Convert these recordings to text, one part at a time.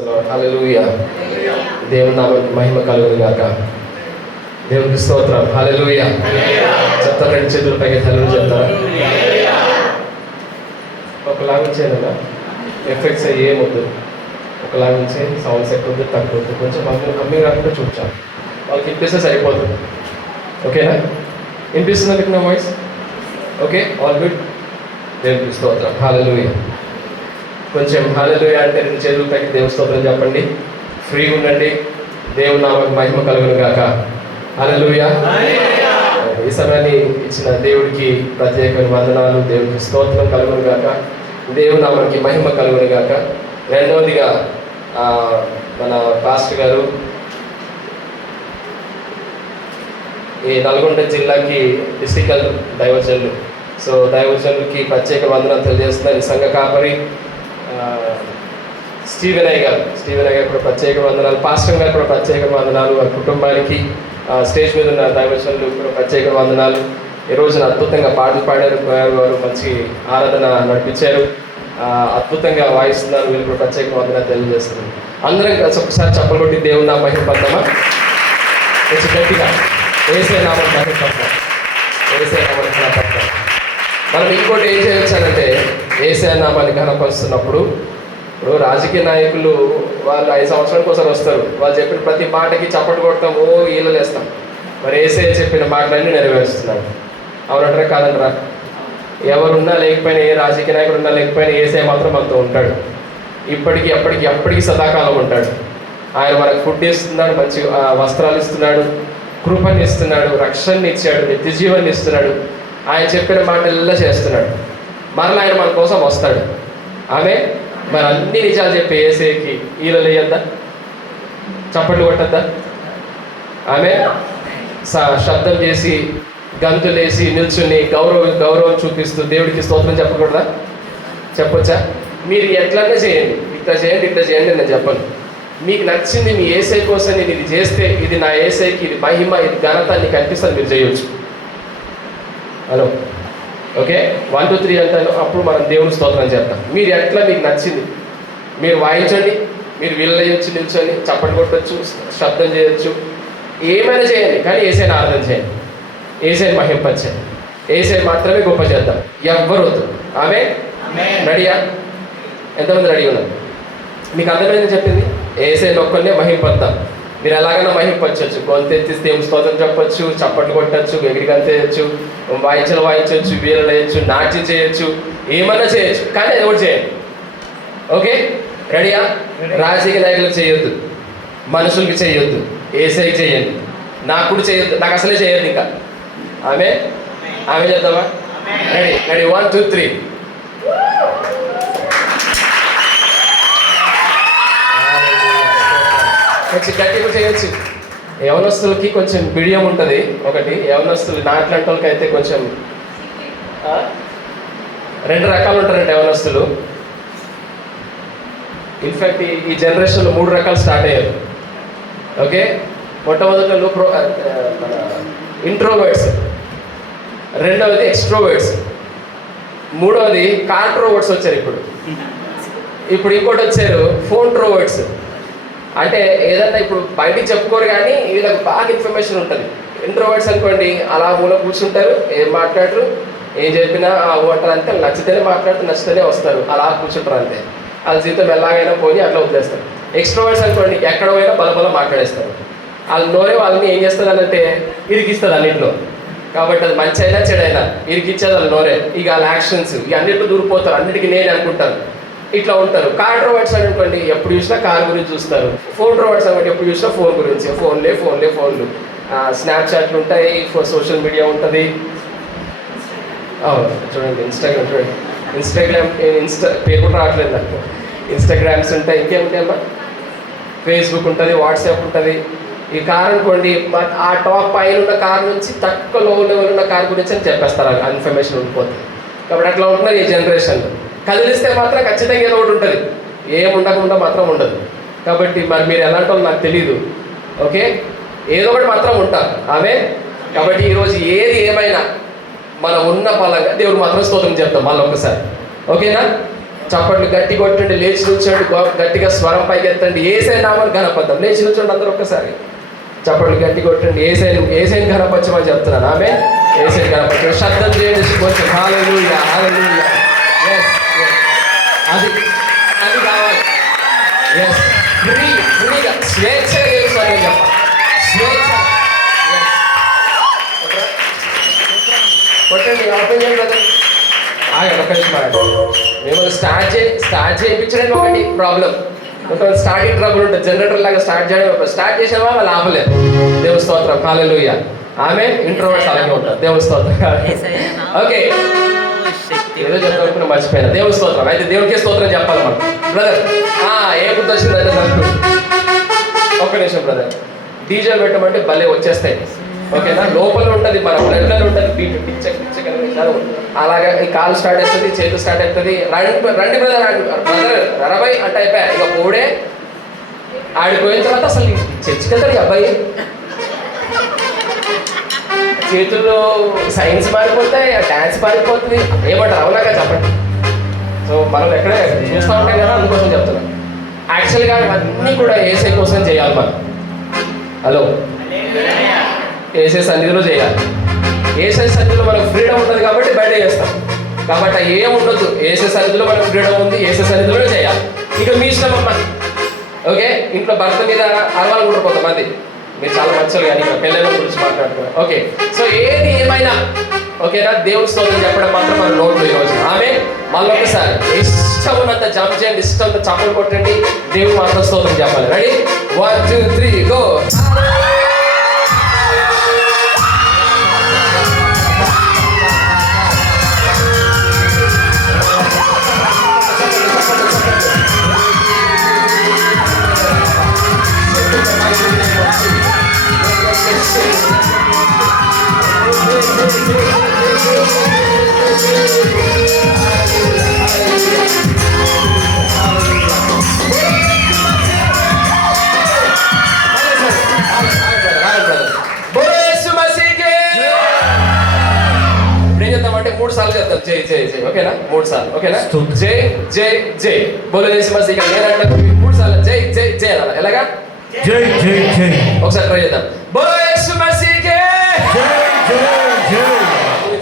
హల్లెలూయా. దేవుని నామానికి మహిమ కలుగును గాక. దేవునికి స్తోత్రం. హల్లెలూయా. చెప్తారా? రెండు చేతుల పైకి హల్లెలూయా చెప్తారా? ఒకలాగా ఉంచేదన్నా ఎఫెక్ట్స్ ఏమొద్దు. ఒకలాగా ఉంచే సౌండ్స్ ఎక్కువ వద్దు, తక్కువ వద్దు. కొంచెం కమ్మి రాకుండా చూపించాలి. వాళ్ళకి వినిపిస్తే సరిపోతుంది. ఓకేనా? వినిపిస్తుందా మీకు నా వాయిస్? Okay, all good. దేవునికి స్తోత్రం. హల్లెలూయా. కొంచెం హల్లెలూయా అంటే రెండు చేతుల పైకి దేవుని స్తోత్రం చెప్పండి. ఫ్రీగా ఉండండి. దేవుని నామానికి మహిమ కలుగును గాక. హల్లెలూయా. ఈ సమయాన్ని ఇచ్చిన దేవుడికి ప్రత్యేకమైన వందనాలు. దేవుడికి స్తోత్రం కలుగును గాక. దేవుని నామానికి మహిమ కలుగును గాక. రెండవదిగా మన పాస్టర్ గారు ఈ నల్గొండ జిల్లాకి డిస్ట్రిక్ట్ దైవజనులు, సో దైవజనులకి ప్రత్యేక వందనాలు తెలియజేస్తున్నారు. ఈ సంఘ కాపరి స్టీవెన్ అయ్య గారు కూడా ప్రత్యేక వందనాలు. పాస్టర్ గారు కూడా ప్రత్యేక వందనాలు. వారి కుటుంబానికి స్టేజ్ మీద ఉన్న దైవజనులు కూడా ప్రత్యేక వందనాలు. ఈ రోజున అద్భుతంగా పాటలు పాడారు. వారు మంచి ఆరాధన నడిపించారు. అద్భుతంగా వాయిస్తున్నారు. వీళ్ళు కూడా ప్రత్యేక వందనాలు తెలియజేస్తున్నారు. అందరం కలిసి ఒకసారి చప్పలు కొట్టి దేవుని నామ మహిమ పడతామా? కొంచెం గట్టిగా యేసయ్య నామం మహిమ పడతాం. యేసయ్య నామాన్ని ఘనపడతాం. మనం ఇంకోటి ఏం చేయొచ్చానంటే యేసయ్య నామాన్ని ఘనపరుస్తున్నప్పుడు, ఇప్పుడు రాజకీయ నాయకులు వాళ్ళు 5 సంవత్సరాలకు ఒకసారి వస్తారు. వాళ్ళు చెప్పిన ప్రతి మాటకి చప్పట్లు కొడతాం, ఓ ఈలలు వేస్తాం. మరి యేసయ్య చెప్పిన మాటలన్నీ నెరవేరుస్తున్నారు. అవునంటారా కాదంటారా? ఎవరున్నా లేకపోయినా, ఏ రాజకీయ నాయకుడు ఉన్నా లేకపోయినా యేసయ్య మాత్రం మనతో ఉంటాడు. ఇప్పటికీ ఎప్పటికీ సదాకాలం ఉంటాడు. ఆయన మనకు ఫుడ్ ఇస్తున్నాడు, మంచి వస్త్రాలు ఇస్తున్నాడు, కృపని ఇస్తున్నాడు, రక్షణని ఇచ్చాడు, నిత్య జీవాన్ని ఇస్తున్నాడు. ఆయన చెప్పిన మాటల్లా చేస్తున్నాడు. మరలా ఆయన మన కోసం వస్తాడు. ఆమె మరి అన్ని నిజాలు చెప్పే యేసయ్యకి ఈలలు వేయద్దా? చప్పట్లు కొట్టద్దా? ఆమె శబ్దం చేసి గంతులేసి నిల్చుని గౌరవం చూపిస్తూ దేవుడికి స్తోత్రం చెప్పకూడదా? చెప్పొచ్చా? మీరు ఎట్లన్నా చేయండి, ఇట్లా చేయండి నేను చెప్పను. మీకు నచ్చింది మీ యేసయ్య కోసం నేను ఇది చేస్తే, ఇది నా యేసయ్యకి, ఇది మహిమ, ఇది ఘనత నీకు అనిపిస్తుంది, మీరు చేయొచ్చు. హలో, ఓకే, 1 2 3 అంటాను. అప్పుడు మనం దేవుని స్తోత్రం చేద్దాం. మీరు ఎట్లా మీకు నచ్చింది మీరు వాయించండి. మీరు వీళ్ళయొచ్చు, నిల్చొని చప్పట్లు కొట్టచ్చు, శబ్దం చేయొచ్చు, ఏమైనా చేయండి. కానీ యేసయ్యని ఆరాధన చేయండి, యేసయ్యని మహింపరచండి. యేసయ్య మాత్రమే గొప్ప చేద్దాం. ఎవ్వరు వద్దు. ఆమె రెడీయా? ఎంతమంది రెడీ ఉన్నారు? మీకు అర్థమైందని చెప్పింది. యేసయ్యని ఒక్కరినే మహింపడతాం. మీరు ఎలాగైనా మహింపరచచ్చు. గొంతెత్తిస్తే దేవుని స్తోత్రం చెప్పచ్చు, చప్పట్లు కొట్టచ్చు, ఎగిరి గంతేయచ్చు, వాయించవచ్చు, వీరలు వేయచ్చు, నాట్యం చేయొచ్చు, ఏమన్నా చేయొచ్చు. కానీ అది కూడా చేయండి. ఓకే, రెడీయా? రాజకీయ నాయకులకు చేయొద్దు, మనుషులకి చేయొద్దు, యేసయ్యకి చేయండి. నాకు కూడా చేయొద్దు, నాకు అసలే చేయొద్దు. ఇంకా ఆమె చేద్దామా? రెడీ 1 2 3. కొంచెం గట్టిగా చేయొచ్చు. యవనస్తులకి కొంచెం బిడియం ఉంటుంది. ఒకటి యవనస్తులు, నాట్లాంటి వాళ్ళకి అయితే కొంచెం 2 రకాలు ఉంటారంట యవనస్తులు. ఇన్ఫ్యాక్ట్ ఈ జనరేషన్లో 3 రకాలు స్టార్ట్ అయ్యారు. ఓకే, మొట్టమొదటి మన ఇంట్రోవర్ట్స్, రెండవది ఎక్స్ట్రోవర్ట్స్, మూడవది కాంట్రోవర్ట్స్ వచ్చారు. ఇప్పుడు ఇంకోటి వచ్చారు ఫోన్ట్రోవర్ట్స్. అంటే ఏదన్నా ఇప్పుడు బయటికి చెప్పుకోరు, కానీ వీళ్ళకి బాగా ఇన్ఫర్మేషన్ ఉంటుంది. ఇంట్రోవర్ట్స్ అనుకోండి, అలా మూల కూర్చుంటారు, ఏం మాట్లాడరు, ఏం చెప్పినా ఓటర్ అంతే, నచ్చితేనే మాట్లాడుతూ నచ్చితేనే వస్తారు, అలా కూర్చుంటారు అంతే. వాళ్ళ జీవితం ఎలాగైనా పోయి అట్లా వదిలేస్తారు. ఎక్స్ట్రోవర్ట్స్ అనుకోండి, ఎక్కడ పోయినా బలబల మాట్లాడేస్తారు. వాళ్ళ నోరే వాళ్ళని ఏం చేస్తుంది అంటే ఇరికిస్తుంది అన్నింటిలో. కాబట్టి అది మంచి అయినా చెడైనా ఇరికిచ్చేది వాళ్ళ నోరే. ఇక వాళ్ళ యాక్షన్స్ ఇక అన్నింటిలో దూరిపోతారు, అన్నిటికీ నేను అనుకుంటారు, ఇట్లా ఉంటారు. కాంట్రోవర్ట్స్ అనుకోండి, ఎప్పుడు చూసినా కార్ గురించి చూస్తారు. ఫోన్ట్రోవర్ట్స్ అనుకోండి, ఎప్పుడు చూసినా ఫోన్ గురించి, ఫోన్లు, స్నాప్చాట్లు ఉంటాయి, సోషల్ మీడియా ఉంటుంది. చూడండి ఇన్స్టాగ్రామ్ పేరు కూడా రావట్లేదు నాకు. ఇన్స్టాగ్రామ్స్ ఉంటాయి, ఇంకేముంటాయమ్మా, ఫేస్బుక్ ఉంటుంది, వాట్సాప్ ఉంటుంది. ఈ కార్ అనుకోండి, ఆ టాప్ పైన ఉన్న కార్ నుంచి తక్కువ లో లెవెల్ ఉన్న కార్ గురించి అని చెప్పేస్తారు, ఇన్ఫర్మేషన్ ఉండిపోతుంది. కాబట్టి అట్లా ఉంటున్నారు ఈ జనరేషన్లో. కదిలిస్తే మాత్రం ఖచ్చితంగా ఏదో ఒకటి ఉంటుంది, ఏం ఉండకుండా మాత్రం ఉండదు. కాబట్టి మరి మీరు ఎలాంటి వాళ్ళు నాకు తెలీదు. ఓకే, ఏదో ఒకటి మాత్రం ఉంటారు ఆమె. కాబట్టి ఈరోజు ఏది ఏమైనా మన ఉన్న పలంగా దేవుడు మాత్రం స్తోత్రం చెప్తాం మళ్ళీ ఒకసారి. ఓకేనా? చప్పట్లు గట్టి కొట్టండి, లేచి కూర్చోండి, గట్టిగా స్వరం పైకి ఎత్తండి, ఏసై నామని ఘనపద్దాం. లేచి కూర్చోండి అందరూ ఒక్కసారి, చప్పట్లు గట్టి కొట్టండి, ఏసైని ఘనపరచమని చెప్తున్నాను. ఆమె ఏసైని ఘనపరచడం శబ్దం చేయండి కొంచెం. హల్లెలూయా, హల్లెలూయా. అది అది కావాలి. ఫ్రీగా స్వేచ్ఛగా చేస్తాను చెప్పాలి. స్వేచ్ఛ కొట్టండి, ఓపెన్ చేయండి కదా. ఒక నిమిషం మిమ్మల్ని స్టార్ట్ చేయించడానికి ఒకటి ప్రాబ్లం. కొంతమంది స్టార్టింగ్ ట్రబుల్ ఉంటుంది. జనరేటర్ లాగా స్టార్ట్ చేయడం, స్టార్ట్ చేసిన వాళ్ళు ఆపలేదు. దేవుని స్తోత్రం, హల్లెలూయా. ఆమె ఇంట్రోవర్ట్స్ అలాగే ఉంటారు. దేవుని స్తోత్రం. ఓకే, ఏదో చెప్పాలనుకున్నా మర్చిపోయినా. దేవుని స్తోత్రం. అయితే దేవునికే స్తోత్రం చెప్పాలి మనం. బ్రదర్ ఏ గుర్తు వచ్చిందంటే నాకు ఒక్క నిమిషం బ్రదర్, డీజే పెట్టమంటే భలే వచ్చేస్తాయి. ఓకేనా, లోపల ఉంటుంది, మన బ్లడ్లో ఉంటుంది బీట్, పిచ్చ అలాగే ఈ కాలు స్టార్ట్ అవుతుంది, చేతులు స్టార్ట్ అవుతుంది. రండి బ్రదర్, బ్రదర్ రరబై అంటే అయిపోయా. ఇక పోడే ఆడిపోయిన తర్వాత అసలు చర్చికి వెళ్తాడు ఈ అబ్బాయి. చేతుల్లో సైన్స్ మారిపోతాయి, డ్యాన్స్ మారిపోతుంది. ఏమంటారు, అవునాక చెప్పండి. సో మనం ఎక్కడే చూస్తూ ఉంటాం కదా, అందుకోసం చెప్తున్నాం. యాక్చువల్గా అన్నీ కూడా ఏసై కోసం చేయాలి మనం. హలో, ఏసై సన్నిధిలో చేయాలి. ఏసై సన్నిధిలో మనకు ఫ్రీడమ్ ఉంటుంది కాబట్టి బయట చేస్తాం. కాబట్టి ఏముండదు, ఏసై సన్నిధిలో మనకు ఫ్రీడమ్ ఉంది, ఏసై సన్నిధిలో చేయాలి. ఇక మీ ఇష్టం అమ్మ. ఓకే, ఇంట్లో భర్త మీద అరవాలు కూడా కొంతమంది, మీరు చాలా మంచిగా కానీ పిల్లల గురించి మాట్లాడుతున్నారు. ఓకే, సో ఏది ఏమైనా ఓకేనా, దేవుని స్తోత్రం చెప్పడం మాత్రం మన నోట్లో ఈరోజు. ఆమె మళ్ళీ ఒకసారి ఇష్టం ఉన్నంత జంప్ చేయండి, ఇష్టం ఉన్నంత చప్పలు కొట్టండి, దేవుడు మాత్రం స్తోత్రం చెప్పాలి. Ready, 1 2 3 go. అంటే 3 సార్లు చెప్తాం, జై జై జై. ఓకేనా, 3 సార్లు. ఓకేనా, జై జై జై బోలో యేసు మసీహ్. నేనంటే 3 సార్లు జై జై జై అనాలి. ఎలాగా, జై జై జై. ఒకసారి ట్రై చేద్దాం. బోలో యేసు మసీహ్ జై జై జై.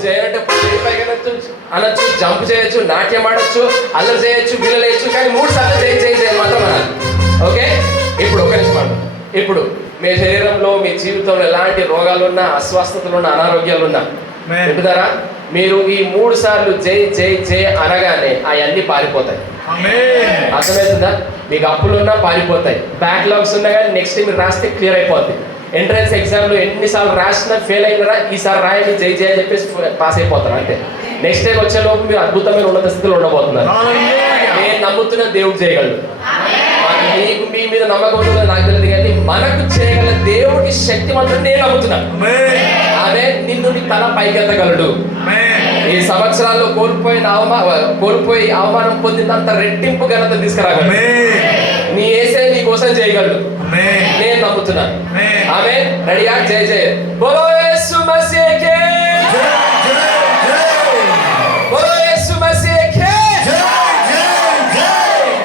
జై అంటే పైకి అనొచ్చు, జంప్ చేయొచ్చు, నాట్యం ఆడొచ్చు, అల్లరి చేయొచ్చు, బిల్లలేయచ్చు, కానీ 3 సార్లు జై జై జై మాత్రం అనాలి. ఓకే, ఇప్పుడు ఒక నిమిషం మాట. ఇప్పుడు మీ శరీరంలో, మీ జీవితంలో ఎలాంటి రోగాలున్నా, అస్వస్థతలున్నా, అనారోగ్యాలున్నా చెప్తారా, మీరు ఈ 3 సార్లు జై జై జై అనగానే అవన్నీ పారిపోతాయి. అర్థమవుతుందా? మీకు అప్పులున్నా పారిపోతాయి, బ్యాక్లాగ్స్ ఉన్నా కానీ నెక్స్ట్ మీరు రాస్తే క్లియర్ అయిపోద్ది. ఎంట్రన్స్ ఎగ్జామ్లో ఎన్నిసార్లు రాసినా ఫెయిల్ అయినరా, ఈసారి రాయండి జై జై అని చెప్పేసి పాస్ అయిపోతారు. అంటే నెక్స్ట్ టైం వచ్చే లోపు మీరు అద్భుతమైన ఉన్నత స్థితిలో ఉండబోతున్నారు. నేను నమ్ముతున్నా దేవుడు చేయగలడు. మీకు మీ మీద నమ్మకం ఉంటుందో నాకు తెలియదు, కానీ మనకు చేయగల దేవుడికి శక్తి మాత్రం నేను నమ్ముతున్నాను. అదే నిన్ను నీ తల పైకెత్తగలడు. ఈ సంవత్సరాల్లో కోల్పోయి అవమానం పొందినంత రెట్టింపు ఘనత తీసుకురాగలడు. నీ యేసే నీ కోసం చేయగలడు, నేను నమ్ముతున్నాను. ఆమె రెడీయా? జై జై బోలో యేసు మసీహ్ కే, బోలో యేసు మసీహ్ కే,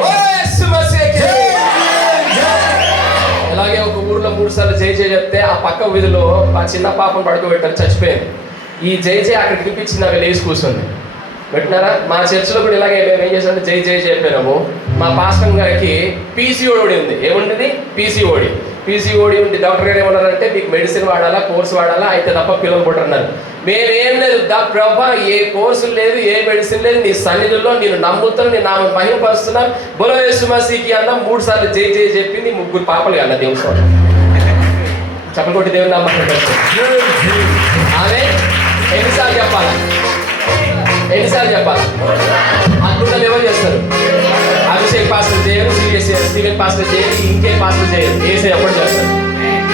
బోలో యేసు మసీహ్ కే. అలాగే ఒక ఊర్లో 3 సార్లు జై జై చెప్తే ఆ పక్క వీధిలో ఆ చిన్న పాపను పడుకోబెట్టారు, చచ్చిపోయింది. ఈ జై జై అక్కడికి పిలిపించింది, అవి లేచి కూర్చుంది. పెట్టినారా? మా చర్చిలో కూడా ఇలాగే మేము ఏం చేసామంటే జై జై చెప్పినాము. మా పాస్టర్ గారికి పీసీఓడి ఉంది. ఏముంటుంది? పీసీఓడి ఉంది. డాక్టర్ గారు ఏమన్నారంటే మీకు మెడిసిన్ వాడాలా, కోర్సు వాడాలా, అయితే తప్ప పిల్లలు పుట్టన్నారు. మేమేం లేదు, ప్రభా ఏ కోర్సు లేదు, ఏ మెడిసిన్ లేదు, నీ సన్నిధిలో నేను నమ్ముతాను, నేను నా మహిమపరుస్తున్నాను, బోలో యేసు మసీహ్ కి అన్న 3 సార్లు జై జై చెప్పింది. 3 పాపలు అన్న దేవుని స్వామి చెప్పలు కొట్టి దేవుని నామమున. ఆమె ఎన్నిసార్లు చెప్పాలి? అద్భుతాలు ఎవరు చేస్తారు? అభిషేక్ పాస్టర్ చేయరు, స్టీవెన్ పాస్టర్ చేయరు, ఇంకే పాస్టర్ చేయరు. ఏసై ఎప్పుడు చేస్తారు?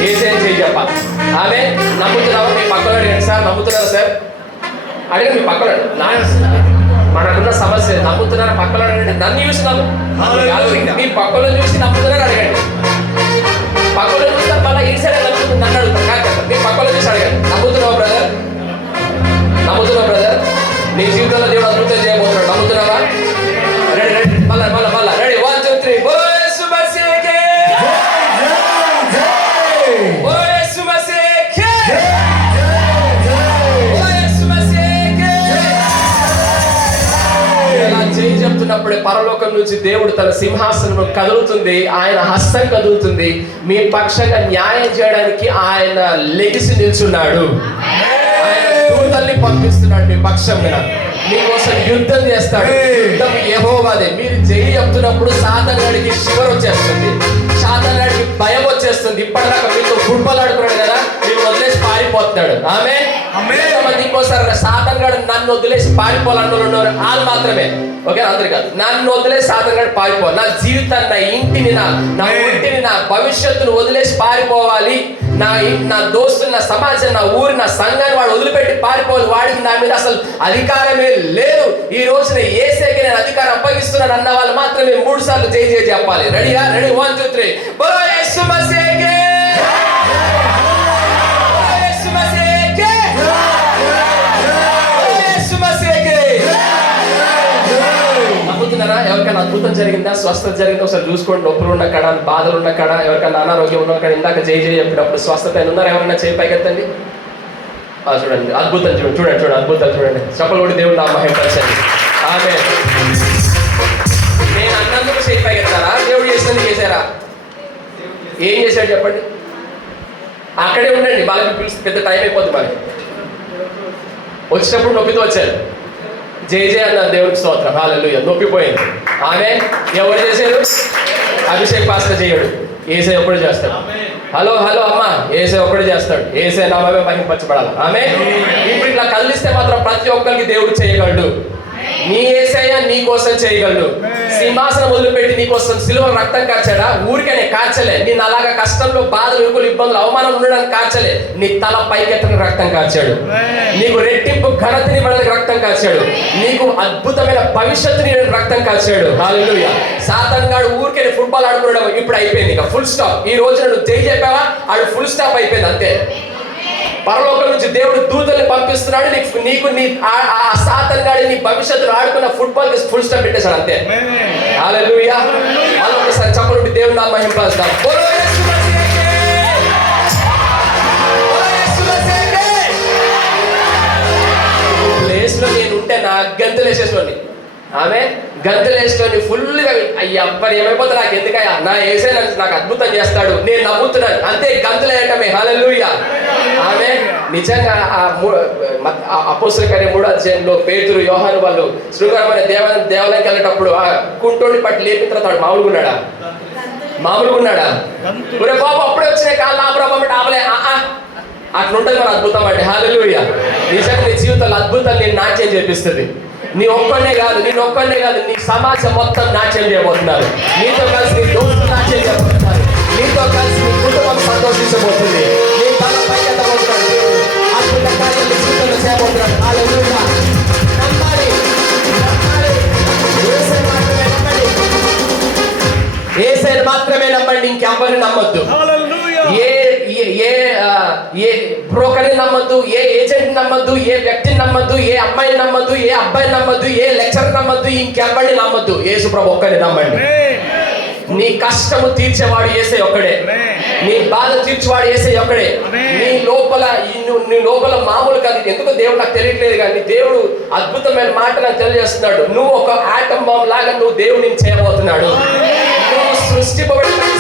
ఏసై చేయి చెప్పాలి. ఆమె నమ్ముతున్నావా? మీ పక్కన అడిగాను సార్, నమ్ముతున్నారా సార్? అడిగి మీ పక్కన మనకున్న సమస్య నమ్ముతున్నారా? పక్కన అడగండి. నన్ను చూసి మీ పక్కన చూసి నమ్ముతున్నారా అడగండి. పక్కన చూస్తారు, మళ్ళీ ఈ సైడ్ నమ్ముతుంది నన్ను అడుగుతారు. కాదు, మీ పక్కన చూసి అడగండి. నమ్ముతున్నావా బ్రదర్? నీ జీవితంలో దేవుడు అద్భుతం చేయబోతున్నాడు. నమ్ముతున్నావా? రెడీ చదువుతున్నప్పుడే పరలోకం నుంచి దేవుడు తన సింహాసనం కదులుతుంది, ఆయన హస్తం కదులుతుంది, మీ పక్షంగా న్యాయం చేయడానికి ఆయన లెగిసి నిల్చున్నాడు. ఆయన దూతల్ని పంపిస్తున్నాడు మీ పక్షంగా, మీకోసం యుద్ధం చేస్తాడు. యుద్ధం యెహోవాదే. మీరు జై చెప్తున్నప్పుడు సాతానుడికి షివర్ వచ్చేస్తుంది, సాతానుడికి భయం వచ్చేస్తుంది. ఇప్పటిదాకా మీతో ఫుట్బాల్ ఆడుకున్నాడు కదా, మీరు వదిలేసి పారిపోతున్నాడు. ఆమెన్. ఇంకోసారి సాతానుగాడు నన్ను వదిలేసి పారిపోవాలన్న ఉన్నారు, వాళ్ళు మాత్రమే. ఓకే, అందరు కాదు. నన్ను వదిలేసి సాతానుగాడు పారిపోవాలి, నా జీవితాన్ని, నా ఇంటిని, నా ఒంటిని, నా భవిష్యత్తును వదిలేసి పారిపోవాలి, నా దోస్తులు, నా సమాజం, నా ఊరి, నా సంఘాన్ని వాడు వదిలిపెట్టి పారిపోవాలి, వాడికి నా మీద అసలు అధికారమే లేదు. ఈ రోజున యేసేకి నేను అధికారం అప్పగిస్తున్నాను అన్న వాళ్ళు మాత్రమే 3 సార్లు జై జై చెప్పాలి. రెడీగా? రెడీ, 1 2 3. బోలో యేసు మసీహే. ఎవరికైనా అద్భుతం జరిగిందా, స్వస్థత జరిగిందా ఒకసారి చూసుకోండి. నొప్పులు ఉన్న కాడ, బాధలు ఉన్న కాడ, ఎవరికైనా అనారోగ్యం ఉన్న కాడ, ఇందాక జై జై చెప్పినప్పుడు స్వస్థత ఉన్నారా? ఎవరైనా చేయి పైకెత్తండి. చూడండి అద్భుతం, చూడండి అద్భుతాలు చూడండి. చప్పలు కూడా దేవుడు నా మహిమపరచండి. ఆమేన్. నేను అన్నందుకు చేయి పైకెత్తారా? దేవుడు చేసినందుకు చేశారా? ఏం చేశాడు చెప్పండి? అక్కడే ఉండండి, వాళ్ళకి పిలిస్తే పెద్ద టైం అయిపోతుంది. మనకి వచ్చినప్పుడు నొప్పితో వచ్చారు. జై జై అన్న దేవుడికి స్తోత్రం. హల్లెలూయా. నొప్పిపోయింది. ఆమేన్. ఎవరు చేశారు? అభిషేక్ పాస్టర్ చేయడు, యేసే ఒక్కడే చేస్తాడు. హలో అమ్మ, యేసే ఒక్కడే చేస్తాడు. యేసే నామమే మహిమపరచబడాలి. ఆమేన్. ఇప్పుడు ఇట్లా కదిలిస్తే మాత్రం ప్రతి ఒక్కరికి దేవుడు చేయగలడు. నీ యేసయ్య నీ కోసం చేయగలడు. సింహాసనం వదిలిపెట్టి నీ కోసం సిలువ రక్తం కార్చాడా? ఊరికనే కార్చలే. నేను అలాగా కష్టంలో, బాధలు, ఇరుకులు, ఇబ్బందులు, అవమానం ఉండడానికి కార్చలే. నీ తల పైకెత్తడానికి రక్తం కార్చాడు. నీకు రెట్టింపు ఘనతని ఇవ్వడానికి రక్తం కార్చాడు. నీకు అద్భుతమైన భవిష్యత్తుని రక్తం కార్చాడు. హల్లెలూయా. సాతానుగాడు ఊరికే ఫుట్బాల్ ఆడుకోవడం ఇప్పుడు అయిపోయింది, ఇక ఫుల్ స్టాప్. ఈ రోజు నువ్వు జై చెప్పావా, ఆడు ఫుల్ స్టాప్ అయిపోయింది, అంతే. పరలోకం నుంచి దేవుడు దూతల్ని పంపిస్తున్నాడు. నీకు ఆ సాతానుగాడు నీ భవిష్యత్తులో ఆడుకున్న ఫుట్బాల్ కి ఫుల్ స్టాప్ పెట్టేశాడు, అంతే. హల్లెలూయా. ఒకసారి చప్పట్లు దేవుడు నా మహిమపరుస్తాం. ప్లేస్ లో నేను ఉంటే నా గంతులు వేసేసుకోండి. ఆమె గంతులు వేసుకొని ఫుల్గా అయ్యబ్బరి ఏమైపోతే నాకు ఎందుకయ్యా, నా యేసే నాకు అద్భుతం చేస్తాడు, నేను నమ్ముతున్నాను, అంతే. గంతులు వేయటమే. హల్లెలూయా. ఆమె నిజంగా అపోస్తలుల కార్యం 3వ అధ్యాయంలో పేతురు, యోహాను వాళ్ళు శృంగారమైన దేవాలయానికి వెళ్ళేటప్పుడు ఆ కుంటోని పట్టి లేపిన తర్వాత మామూలుగా ఉన్నాడా? ఒరే బాబు, అప్పుడే వచ్చినాయి కాళ్ళు ఆపరామంటే ఆపలే. అట్లుంటుంది మన అద్భుతం అంటే. హల్లెలూయా. నిజంగా నీ జీవితంలో అద్భుతాలు నేను నాట్యం చేపిస్తుంది. నీ ఒక్కనే కాదు, నీ సమాజం మొత్తం నాట్యం చేయబోతున్నారు. నీతో కలిసి నీ దోస్తులు నాట్యం చేయబోతున్నారు. నీతో కలిసి నీ కుటుంబం సంతోషించబోతుంది. నీ తల పైకెత్తబోతున్నాడు. అద్భుత కార్యాలు జీవితంలో చేయబోతున్నాడు. హల్లెలూయా. నమ్మాలి. యేసయ్యను మాత్రమే నమ్మండి, ఇంకెవరిని నమ్మొద్దు. ఏ బ్రోకర్ని నమ్మద్దు, ఏ ఏజెంట్ నమ్మద్దు, ఏ వ్యక్తిని నమ్మద్దు, ఏ అమ్మాయిని నమ్మద్దు, ఏ అబ్బాయిని నమ్మద్దు, ఏ లెక్చర్ నమ్మద్దు, ఇంకెవ్వరిని నమ్మద్దు. యేసు ప్రభు ఒక్కరిని నమ్మండి. నీ కష్టము తీర్చేవాడు యేసే ఒక్కడే. నీ బాధ తీర్చేవాడు యేసే ఒక్కడే. నీ లోపల మామూలు కాదు. ఎందుకో దేవుడు నాకు తెలియట్లేదు, కానీ దేవుడు అద్భుతమైన మాట నాకు తెలియజేస్తున్నాడు. నువ్వు ఒక ఆటం బాంబ్ లాగా నువ్వు దేవుడిని చేయబోతున్నాడు.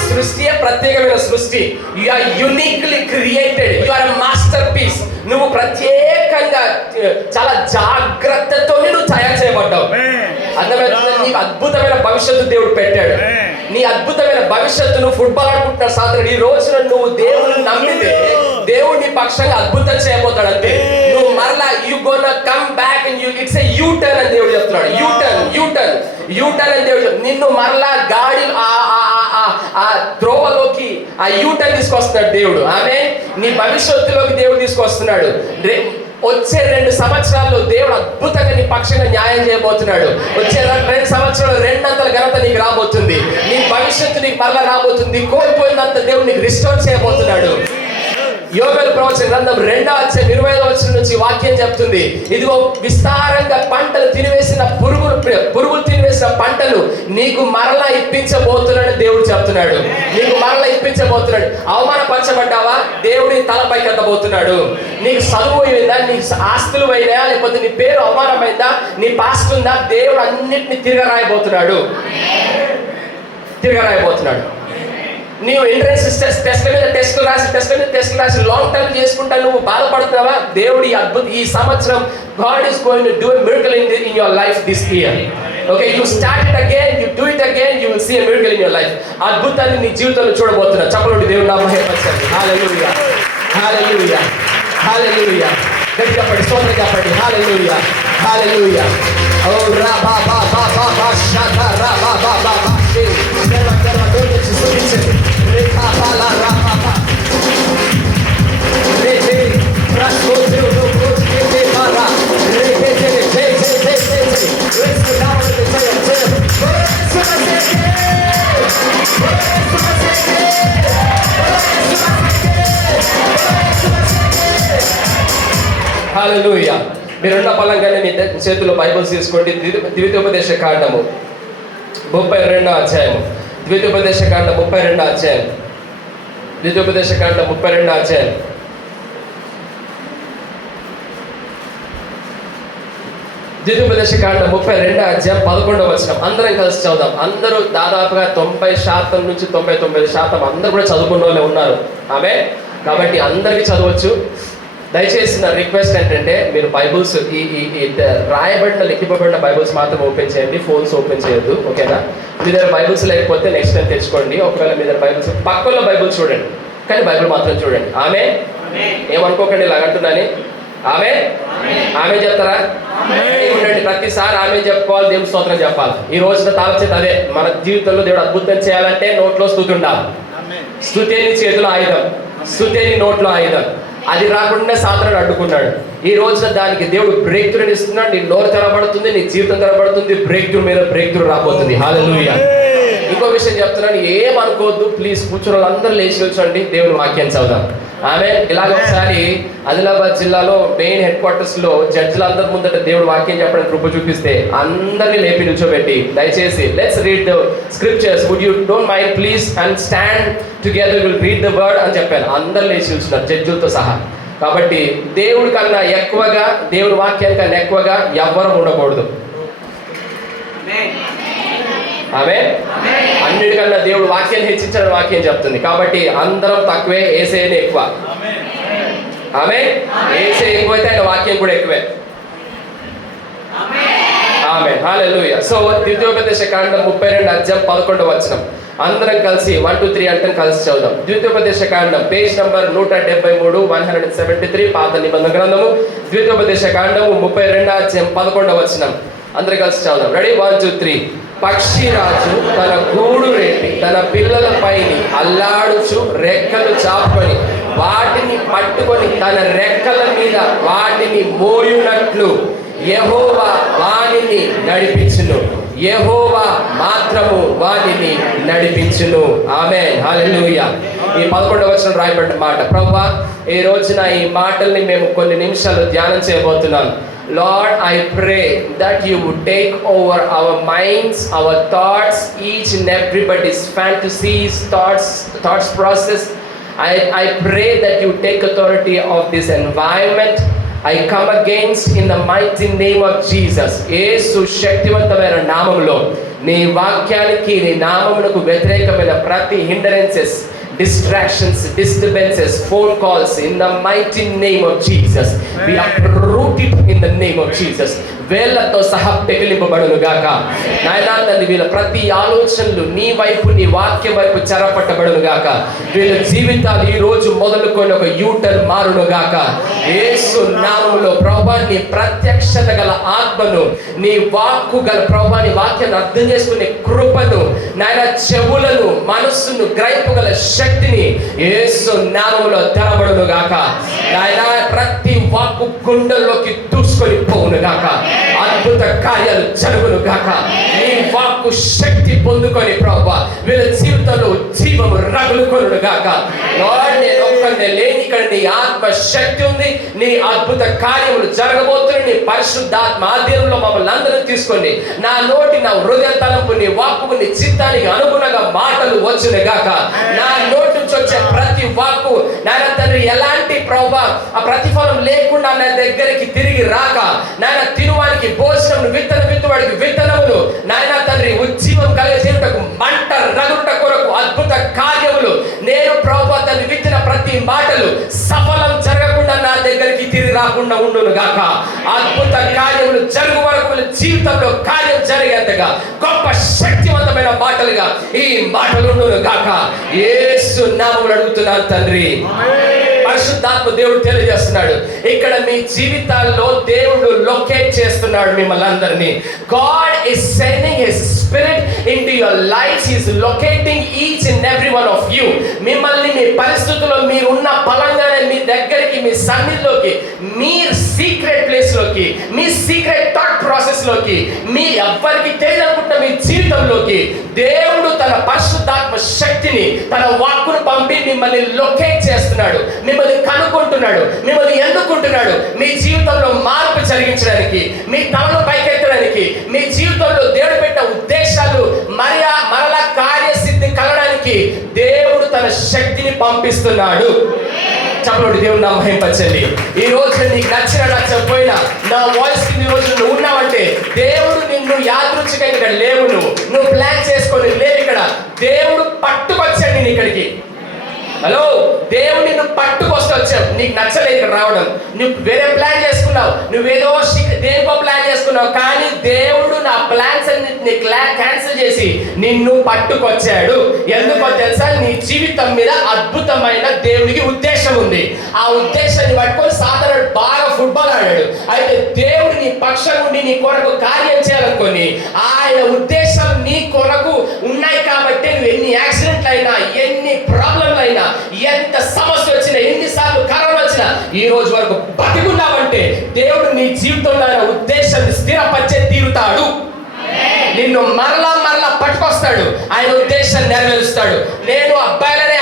సృష్టియే ప్రత్యేకమైన సృష్టి. You are uniquely created. You are masterpiece. నువ్వు ప్రత్యేకంగా చాలా జాగ్రత్తతో నువ్వు తయారు చేయబడ్డావు. అర్థమవుతుంది? నీకు అద్భుతమైన భవిష్యత్తు దేవుడు పెట్టాడు. నీ అద్భుతమైన భవిష్యత్తును ఫుట్బాల్ ఆడుకుంటున్న సాధన ఈ రోజున నువ్వు దేవుడిని నమ్మితే దేవుడు నీ పక్షంగా అద్భుతం చేయబోతాడు, అంతే. నువ్వు మరలా you gonna come back and it's a you turn అని దేవుడు చెప్తున్నాడు. యూ టర్న్ అని దేవుడు నిన్ను మరలా గాడి ఆ త్రోవలోకి ఆ యూ టర్న్ తీసుకొస్తున్నాడు దేవుడు. ఆమె నీ భవిష్యత్తులోకి దేవుడు తీసుకొస్తున్నాడు. వచ్చే 2 సంవత్సరాల్లో దేవుడు అద్భుతంగా నీ పక్షంగా న్యాయం చేయబోతున్నాడు. వచ్చే 2 సంవత్సరాలు 2 ఘనత నీకు రాబోతుంది. నీ భవిష్యత్తు నీకు మరలా రాబోతుంది. కోల్పోయినంత దేవుడు నీకు రిస్టోర్ చేయబోతున్నాడు. యోవేలు ప్రవచన గ్రంథం 2:25 నుంచి వాక్యం చెప్తుంది, ఇదిగో విస్తారంగా పంటలు తినివేసిన పురుగులు తినివేసిన పంటలు నీకు మరలా ఇప్పించబోతున్నాడు దేవుడు చెప్తున్నాడు. నీకు మరలా ఇప్పించబోతున్నాడు. అవమానపరచబడ్డావా, దేవుడిని తలపైకి ఎత్తబోతున్నాడు. నీకు చదువు అయిందా, నీ ఆస్తులు అయినా, లేకపోతే నీ పేరు అవమానమైందా, నీ పాస్ట్ ఉందా, దేవుడు అన్నిటిని తిరగరాయబోతున్నాడు. నీవు ఎంట్రన్స్ టెస్ట్ల మీద టెస్టులు రాసి లాంగ్ టర్మ్ చేసుకుంటా నువ్వు బాధపడుతున్నావా, దేవుడు ఈ సంవత్సరం God is going to do a miracle in your life this year. Okay, you start it again, you do it again, you will see a miracle in your life. అద్భుతాన్ని నీ జీవితంలో చూడబోతున్నా. చప్పటి దేవుడు నామమున మహిమపరచండి. హల్లెలూయా, హల్లెలూయా, హల్లెలూయా. గట్టిగా పడి స్తోత్రం చెప్పండి. హల్లెలూయా, హల్లెలూయా. ఓ రా బా బా బా బా బా షాదా రా బా బా బా బా షే దేవా దేవా దేవుని స్తుతించండి. రేఖా బాలా రా బా బా రే రే రాస్కో దేవుడు కోస్కే దే బారా రే రే రే రే రే రే రేస్కో నామమున జయ జయ హల్లెలూయా. మీరున్న పలంగానే మీ చేతుల్లో బైబిల్స్ తీసుకోండి. ద్వితీయోపదేశ కాండము 32వ అధ్యాయము. ద్వితీయోపదేశ కాండం 32వ అధ్యాయం. ద్వితీయోపదేశ కాండం 32వ అధ్యాయం. ద్వితీయోపదేశ కాండం 32వ అధ్యాయం 11వ వచనం. అందరం కలిసి చదువుదాం. అందరూ దాదాపుగా 90% నుంచి 99% అందరూ కూడా చదువుకున్న వాళ్ళే ఉన్నారు. కాబట్టి అందరికీ చదవచ్చు. దయచేసి నా రిక్వెస్ట్ ఏంటంటే, మీరు బైబుల్స్ ఈ రాయబడిన లిఖింపబడిన బైబుల్స్ మాత్రం ఓపెన్ చేయండి, ఫోన్స్ ఓపెన్ చేయొద్దు. ఓకేనా? మీ దగ్గర బైబుల్స్ లేకపోతే నెక్స్ట్ టైం తెచ్చుకోండి. ఒకవేళ మీ దగ్గర బైబుల్స్ పక్కలో బైబుల్ చూడండి, కానీ బైబుల్ మాత్రం చూడండి. ఏమనుకోకండి ఇలా అంటున్నాను. ఆమె చెప్తారా? ఉండండి. ప్రతిసారి ఆమె చెప్పుకోవాలి, దేవుని స్తోత్రం చెప్పాలి. ఈ రోజున తాల్చేది అదే. మన జీవితంలో దేవుడు అద్భుతం చేయాలంటే నోట్లో స్తుతి ఉండాలి. స్తుతే నీ చేతిలో ఆయుధం, స్తుతే నీ నోట్లో ఆయుధం. అది రాకుండా సాతానుడు అడ్డుకున్నాడు. ఈ రోజున దానికి దేవుడు బ్రేక్ త్రూని ఇస్తున్నాడు. నీ నోరు తెరబడుతుంది, నీ జీవితం తెరబడుతుంది. బ్రేక్ త్రూ మీద బ్రేక్ త్రూ రాబోతుంది. హల్లెలూయా. ఇంకో విషయం చెప్తున్నాను, ఏమనుకోవద్దు ప్లీజ్. కూర్చున్న వాళ్ళందరూ లేచి కూర్చోండి, దేవుని వాక్యాన్ని చదువుదాం. ఇలాగ ఒకసారి ఆదిలాబాద్ జిల్లాలో మెయిన్ హెడ్ క్వార్టర్స్ లో జడ్జిలందరి ముందట దేవుడు వాక్యం చెప్పడానికి కృప చూపిస్తే అందరినీ లేపి నిల్చోబెట్టి, దయచేసి let's read the scriptures, would you don't mind please and stand together will read the word అని చెప్పాను. అందరు లేచి నిల్చున్నారు, జడ్జులతో సహా. కాబట్టి దేవుడి కన్నా ఎక్కువగా, దేవుడి వాక్యానికన్నా ఎక్కువగా ఎవ్వరం ఉండకూడదు. అన్నిటికన్నా దేవుడు వాక్యాన్ని హెచ్చించడం వాక్యం చెప్తుంది. కాబట్టి అందరం తక్కువే, యేసయ్యనే ఎక్కువ. యేసయ్య ఎక్కువైతే ఆయన వాక్యం కూడా ఎక్కువే. హల్లెలూయా. సో ద్వితీయోపదేశ కాండం 32వ అధ్యాయం 11వ వచనం. అందరం కలిసి 1 2 3 అంటే కలిసి చదువుదాం. ద్వితీయోపదేశ కాండం పేజ్ నంబర్ 173, 173, పాత నిబంధన గ్రంథము. ద్వితీయోపదేశ కాండము 32వ అధ్యాయం 11వ వచనం. అందరం కలిసి చదువుదాం. రెడీ? 1 2 3. పక్షిరాజు తన గూడు రెట్టి తన పిల్లలపైని అల్లాడుచు రెక్కలు చాపుకొని వాటిని పట్టుకొని తన రెక్కల మీద వాటిని మోయునట్లు యెహోవా వానిని నడిపించును. యెహోవా మాత్రము వానిని నడిపించును. ఆమేన్. హల్లెలూయా. ఈ 11వ వచనం రాయబడిన మాట. ప్రభువా, ఈ రోజున ఈ మాటల్ని మేము కొన్ని నిమిషాలు ధ్యానం చేయబోతున్నాం. Lord, I pray that you would take over our minds, our thoughts, each and everybody's fantasies, thoughts process. I pray that you take authority of this environment. I come against in the mighty name of Jesus. యేసు శక్తివంతమైన నామములో నీ వాక్యానికి, నీ నామమునకు వ్యతిరేకమైన ప్రతి హిండరెన్సెస్, distractions, disturbances, phone calls, in the mighty name of Jesus we uproot it in the name of Jesus. వేళ్లతో సహా పెకిలింపబడును గాక. నాయనా తండ్రి, వీళ్ళ ప్రతి ఆలోచనలు నీ వైపు, నీ వాక్యం వైపు చెరపట్టబడును గాక. వీళ్ళ జీవితాలు ఈ రోజు మొదలుకొని ఒక యూటర్న్ మారును గాక. యేసు నామములో ప్రభువా, నీ ప్రత్యక్షత గల ఆత్మను, నీ వాక్కు గల ప్రభువా, నీ వాక్యాన్ని అర్థం చేసుకునే కృపను, నాయన చెవులను, మనస్సును గ్రహింపగల శక్తిని యేసు నామములో తెరబడును గాక. నాయన ప్రతి వాక్కు గుండెల్లోకి దూసుకొని పోవును గాక. అద్భుత కార్యాలు జరుగును గాక. నీ వాక్కు శక్తి పొందుకొని ప్రభువా వీళ్ళ జీవితంలో జీవము రగులుకొనును గాక. లార్డ్, నేను ఒక్క చెప్పడానికి నేను లేని, ఇక్కడ నీ ఆత్మ శక్తి ఉంది, నీ అద్భుత కార్యములు జరగబోతున్నాయి. నీ పరిశుద్ధాత్మ ఆధీనంలో మమ్మల్ని అందరూ తీసుకోండి. నా నోటి, నా హృదయ తలంపు, నీ వాక్కు, నీ చిత్తానికి అనుగుణంగా మాటలు వచ్చును గాక. నా నోటి నుంచి వచ్చే ప్రతి వాక్కు నాయన తండ్రి ఎలాంటి ఆ ప్రతిఫలం లేకుండా నా దగ్గరికి తిరిగి రాక, నాయన తినువానికి భోజనం, విత్తనవాడికి విత్తనములు, నాయన తండ్రి ఉజ్జీవం కలిగజేయుటకు, మంట రగుట కొరకు అద్భుత కార్యములు, నేను ప్రభువా తండ్రి విత్తిన ప్రతి మాటలు సఫలం జరగకుండా నా దగ్గరికి తిరిగి రాకుండా ఉండును గాక. అద్భుత కార్యములు జరుగు వరకు జీవితంలో కార్యం జరిగేంతగా గొప్ప శక్తివంతమైన మాటలుగా ఈ మాటలు ఉండును గాక. యేసు నామములో అడుగుతున్నాను తండ్రి. పరిశుద్ధాత్మ దేవుడు తెలియజేస్తున్నాడు, ఇక్కడ మీ జీవితాల్లో దేవుడు లొకేట్ చేస్తున్నాడు మిమ్మల్ని అందరినీ. God is sending His Spirit into your lives. He is locating each and every one of you. మిమ్మల్ని మీ పరిస్థితుల్లో మీరున్న బలంగానే మీ దగ్గరికి, మీ సన్నిధిలోకి, మీ సీక్రెట్ ప్లేస్ లోకి, మీ సీక్రెట్ థాట్ ప్రాసెస్ లోకి, మీ ఎవ్వరికి తెలియనుకుంటున్న మీ జీవితంలోకి దేవుడు తన పరిశుద్ధాత్మ శక్తిని, తన వాక్కును పంపి మిమ్మల్ని లొకేట్ చేస్తున్నాడు, మిమ్మల్ని కనుక్కుంటున్నాడు, మిమ్మల్ని ఎన్నుకుంటున్నాడు. మీ జీవితంలో మార్పు జరిగించడానికి, మీ తలను పైకెత్తడానికి, మీ జీవితంలో దేవుడు పెట్టిన ఉద్దేశాలు మరలా కార్యసిద్ధి కలగడానికి దేవుడు తన శక్తిని పంపిస్తున్నాడు. చెప్పండి, దేవుడు నా మహింపరచండి. ఈ రోజు నీకు నచ్చకపోయినా, నా వాయిస్ కి ఈ రోజు నువ్వు ఉన్నావంటే దేవుడు నిన్ను యాదృచ్ఛికంగా ఇక్కడ లేవు, నువ్వు ప్లాన్ చేసుకొని లేవు. ఇక్కడ దేవుడు పట్టుకొచ్చాడు నేను ఇక్కడికి. హలో, దేవుడు నిన్ను పట్టుకొస్తే వచ్చావు. నీకు నచ్చలేదు ఇక్కడ రావడం, నువ్వు వేరే ప్లాన్ చేసుకున్నావు, నువ్వేదో దేనికో ప్లాన్ చేసుకున్నావు, కానీ దేవుడు నా ప్లాన్స్ అన్ని క్యాన్సిల్ చేసి నిన్ను పట్టుకొచ్చాడు. ఎందుకో తెలుసా? నీ జీవితం మీద అద్భుతమైన దేవుడికి ఉద్దేశం ఉంది. ఆ ఉద్దేశాన్ని పట్టుకొని సాధారణ బాగా ఫుట్బాల్ ఆడాడు. అయితే దేవుడు నీ పక్షం ఉండి నీ కొరకు కార్యం చేయాలనుకొని, ఆయన ఉద్దేశం నీ కొరకు ఉన్నాయి కాబట్టి నువ్వు ఎన్ని యాక్సిడెంట్లు అయినా, ఎన్ని ప్రాబ్లంలు అయినా, ఎంత సమస్య వచ్చినా, ఎన్నిసార్లు కరోనా వచ్చినా, ఈ రోజు వరకు బతికున్నావంటే దేవుడు నీ జీవితంలో ఆయన ఉద్దేశాన్ని స్థిరపరిచే తీరుతాడు. నిన్ను మరలా పట్టుకొస్తాడు, ఆయన ఉద్దేశాన్ని నెరవేరుస్తాడు. నేను అమ్మాయిలని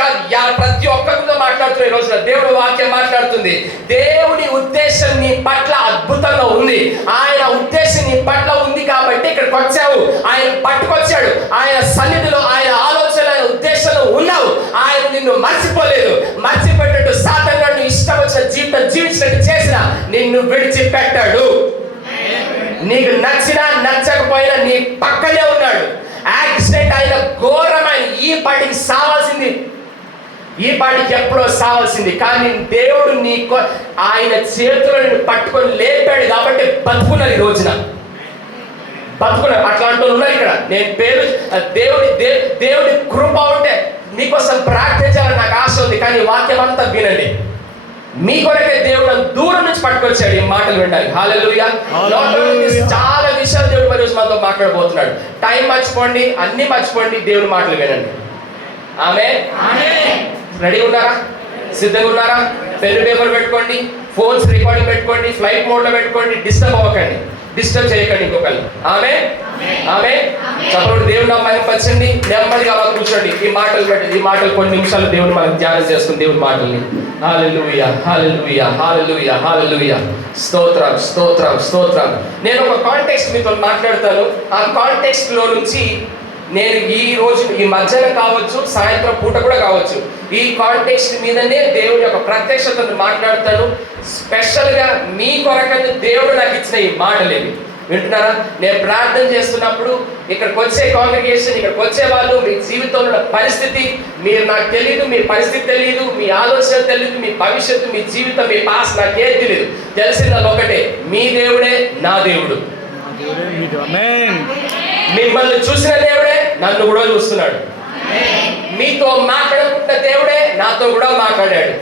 కాదు, ప్రతి ఒక్కరితో మాట్లాడుతున్నా. ఈ రోజున దేవుడు వాక్యం మాట్లాడుతుంది. దేవుని ఉద్దేశం నీ పట్ల అద్భుతంగా ఉంది. ఆయన ఉద్దేశం నీ పట్ల ఉంది కాబట్టి ఇక్కడికి వచ్చావు. ఆయన పట్టుకొచ్చాడు. ఆయన సన్నిధిలో, ఆయన ఆలోచన, ఆయన ఉద్దేశంలో ఉన్నావు. ఆయన నిన్ను మర్చిపోలేదు. మర్చిపెట్టట్టు సాధారణ ఇష్టం వచ్చిన జీవితం జీవించినట్టు చేసిన నిన్ను విడిచిపెట్టాడు. నీకు నచ్చినా నచ్చకపోయినా నీ పక్కనే ఉన్నాడు. యాక్సిడెంట్ అయిన ఘోరమైన ఈ పాటికి సావాల్సింది, ఈ పాటికి ఎప్పుడో సావాల్సింది, కానీ దేవుడు ఆయన చేతులను పట్టుకొని లేపాడు కాబట్టి బతుకున్నారు. ఈ రోజున బతుకున్నారు. అట్లాంటి ఉన్నారు ఇక్కడ. నేను పేరు దేవుడి కృప ఉంటే మీకోసం ప్రార్థించాలని నాకు ఆశ ఉంది, కానీ వాక్యం అంతా వినండి. మీ కొరకే దేవుడు దూరం నుంచి పట్టుకొచ్చాడు ఈ మాటలు వినడానికి. హల్లెలూయా. చాలా విషయాలు దేవుడు మరి మనతో మాట్లాడబోతున్నాడు. టైం మర్చిపోండి, అన్ని మర్చిపోండి, దేవుడి మాటలు వినండి. ఆమేన్. రెడీ ఉన్నారా? సిద్ధంగా ఉన్నారా? పెన్ పేపర్ పెట్టుకోండి, ఫోన్స్ రికార్డింగ్ పెట్టుకోండి, ఫ్లైట్ మోడ్ లో పెట్టుకోండి. డిస్టర్బ్ అవ్వకండి, డిస్టర్బ్ చేయకండి ఇంకొకరు. ఆమేన్. చెప్పండి, దేవుడు నా మహిమపరచండి. నెమ్మదిగా అలా కూర్చోండి. ఈ మాటలు కొన్ని నిమిషాలు దేవుడు మనం ధ్యానం చేసుకుని దేవుడి మాటల్ని. హల్లెలూయా, హల్లెలూయా, హల్లెలూయా, హల్లెలూయా. స్తోత్రం. నేను ఒక కాంటెక్స్ట్ మీతో మాట్లాడతాను. ఆ కాంటెక్స్ట్ లో నుంచి నేను ఈ రోజు, ఈ మధ్యాహ్నం కావచ్చు, సాయంత్రం పూట కూడా కావచ్చు, ఈ కాంటెక్స్ట్ మీదనే దేవుడి యొక్క ప్రత్యక్షతను మాట్లాడతాను. స్పెషల్గా మీ కొరకని దేవుడు నాకు ఇచ్చిన ఈ మాటలేవి వింటున్నారా? నేను ప్రార్థన చేస్తున్నప్పుడు ఇక్కడికి వచ్చే కాంగ్రిగేషన్, ఇక్కడికి వచ్చే వాళ్ళు, మీ జీవితంలో పరిస్థితి మీరు నాకు తెలియదు, మీ పరిస్థితి తెలియదు, మీ ఆలోచన తెలియదు, మీ భవిష్యత్తు, మీ జీవితం, మీ పాస్ నాకేం తెలియదు. తెలిసింది ఒకటే, మీ దేవుడే నా దేవుడు. మిమ్మల్ని చూసిన దేవుడే నన్ను కూడా చూస్తున్నాడు. మీతో మాట్లాడుకుంటున్న దేవుడే నాతో కూడా మాట్లాడాడు.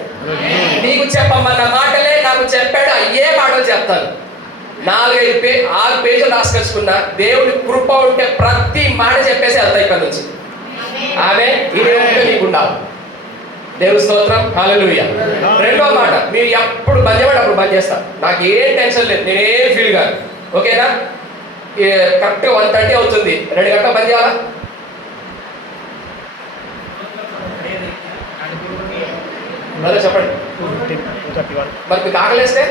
నీకు చెప్పమన్న మాటలే నాకు చెప్పాడు. అయ్యే మాటలు చెప్తాను. 4-6 పేజీలు రాసుకొచ్చుకున్నా. దేవుడి కృప ఉంటే ప్రతి మాట చెప్పేసి వెళ్తా ఇక్కడ నుంచి. ఆమె ఇదే నీకుండా. దేవుడి స్తోత్రం. హల్లెలూయా. రెండో మాట, మీరు ఎప్పుడు బంద్ చేయమంటే అప్పుడు బంద్ చేస్తా. నాకు ఏం టెన్షన్ లేదు, నేనేం ఫీల్ కాదు. ఓకేనా? కరెక్ట్గా 1:30 అవుతుంది. 2 గంటలు బంద్ చేయాలా? అదే చెప్పండి. మరి మీకు ఆకలేస్తే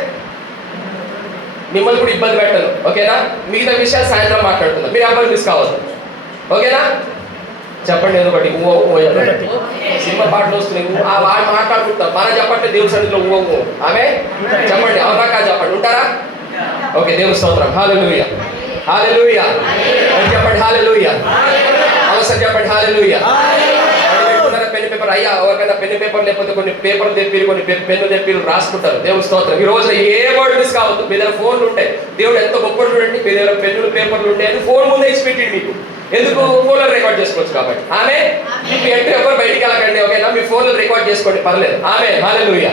మిమ్మల్ని కూడా ఇబ్బంది పెట్టను, ఓకేనా? మిగతా విషయాలు సాయంత్రం మాట్లాడుకుందాం, మీరు అబ్బాయి మిస్ కావద్దు, ఓకేనా? చెప్పండి ఏదో ఒకటి. సినిమా పాటలు వస్తున్నాయి, వాళ్ళు మాట్లాడుకుంటాం, మనం చెప్పండి దేవుడి సన్నిధిలో ఆమె చెప్పండి, అవునాకా చెప్పండి, ఉంటారా? ఓకే, దేవుని స్తోత్రం. హల్లెలూయా, హల్లెలూయా చెప్పండి, హల్లెలూయా. అవసరం చెప్పండి, హల్లెలూయా. పెన్ను పేపర్ అయ్యా, ఎవరికైనా పెన్ను పేపర్ లేకపోతే కొన్ని పేపర్లు తెప్పిరు, కొన్ని పెన్ను తెప్పిరు, రాసుకుంటారు. దేవుని స్తోత్రం. ఈ రోజు ఏ వర్డ్ మిస్ కావద్దు. మీ దగ్గర ఫోన్లు ఉంటాయి, దేవుడు ఎంతో గొప్ప చూడండి. మీ దగ్గర పెన్నులు పేపర్లు ఉంటాయి, ఫోన్ ముందే ఇచ్చి పెట్టింది మీకు. ఎందుకు? ఫోన్లో రికార్డ్ చేసుకోవచ్చు కాబట్టి. ఆమె మీకు ఎవరు బయటికి వెళ్ళకండి, ఓకేనా? మీ ఫోన్లో రికార్డ్ చేసుకోండి, పర్లేదు. ఆమె హల్లెలూయా.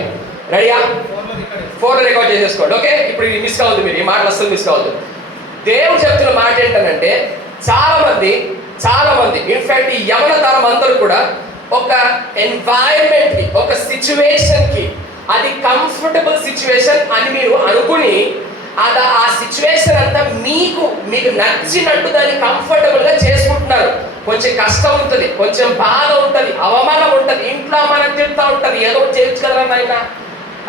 రెడీయా? ఫోన్లో రికార్డ్ చేసేసుకోండి, ఓకే? ఇప్పుడు ఇది మిస్ కావద్దు, మీరు ఈ మాటలు అస్సలు మిస్ కావద్దు. దేవుడు చెప్తున్న మాట ఏంటంటే, చాలా మంది ఇన్ఫాక్ట్ ఈ యవన తరం అందరూ కూడా ఒక ఎన్వైరన్మెంట్ కి, ఒక సిచ్యువేషన్ కి, అది కంఫర్టబుల్ సిచ్యువేషన్ అని మీరు అనుకుని ఆ సిచ్యువేషన్ అంతా మీకు నచ్చినట్టు దాన్ని కంఫర్టబుల్ గా చేసుకుంటున్నారు. కొంచెం కష్టం ఉంటుంది, కొంచెం బాధ ఉంటుంది, అవమానం ఉంటుంది, ఇంట్లో మనం తింటా ఉంటుంది, ఏదో చేయొచ్చు కదా నాయన,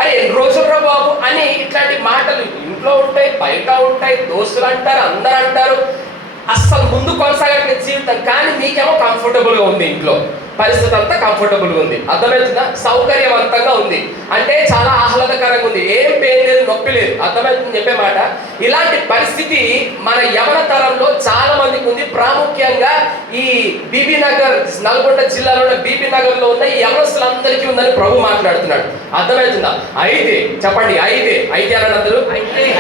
అరే ఎన్ని రోజులు బాబు అని ఇట్లాంటి మాటలు ఇంట్లో ఉంటాయి, బయట ఉంటాయి, దోస్తులు అంటారు, అందరు అంటారు. అస్సలు ముందు కొనసాగట్లేదు జీవితం, కానీ మీకేమో కంఫర్టబుల్గా ఉంది, ఇంట్లో పరిస్థితి అంతా కంఫర్టబుల్గా ఉంది, అర్థమవుతుందా? సౌకర్యవంతంగా ఉంది, అంటే చాలా ఆహ్లాదకరంగా ఉంది, ఏం పెయిన్ లేదు, నొప్పి లేదు, అర్థమవుతుంది చెప్పే మాట. ఇలాంటి పరిస్థితి మన యవన తరంలో చాలా మందికి ఉంది. ప్రాముఖ్యంగా ఈ బీబీ నగర్, నల్గొండ జిల్లాలో ఉన్న బీబీ నగర్ లో ఉన్న ఈ యవనస్తులందరికీ ఉందని ప్రభు మాట్లాడుతున్నాడు, అర్థమవుతుందా? అయితే చెప్పండి, అయితే అని అందరూ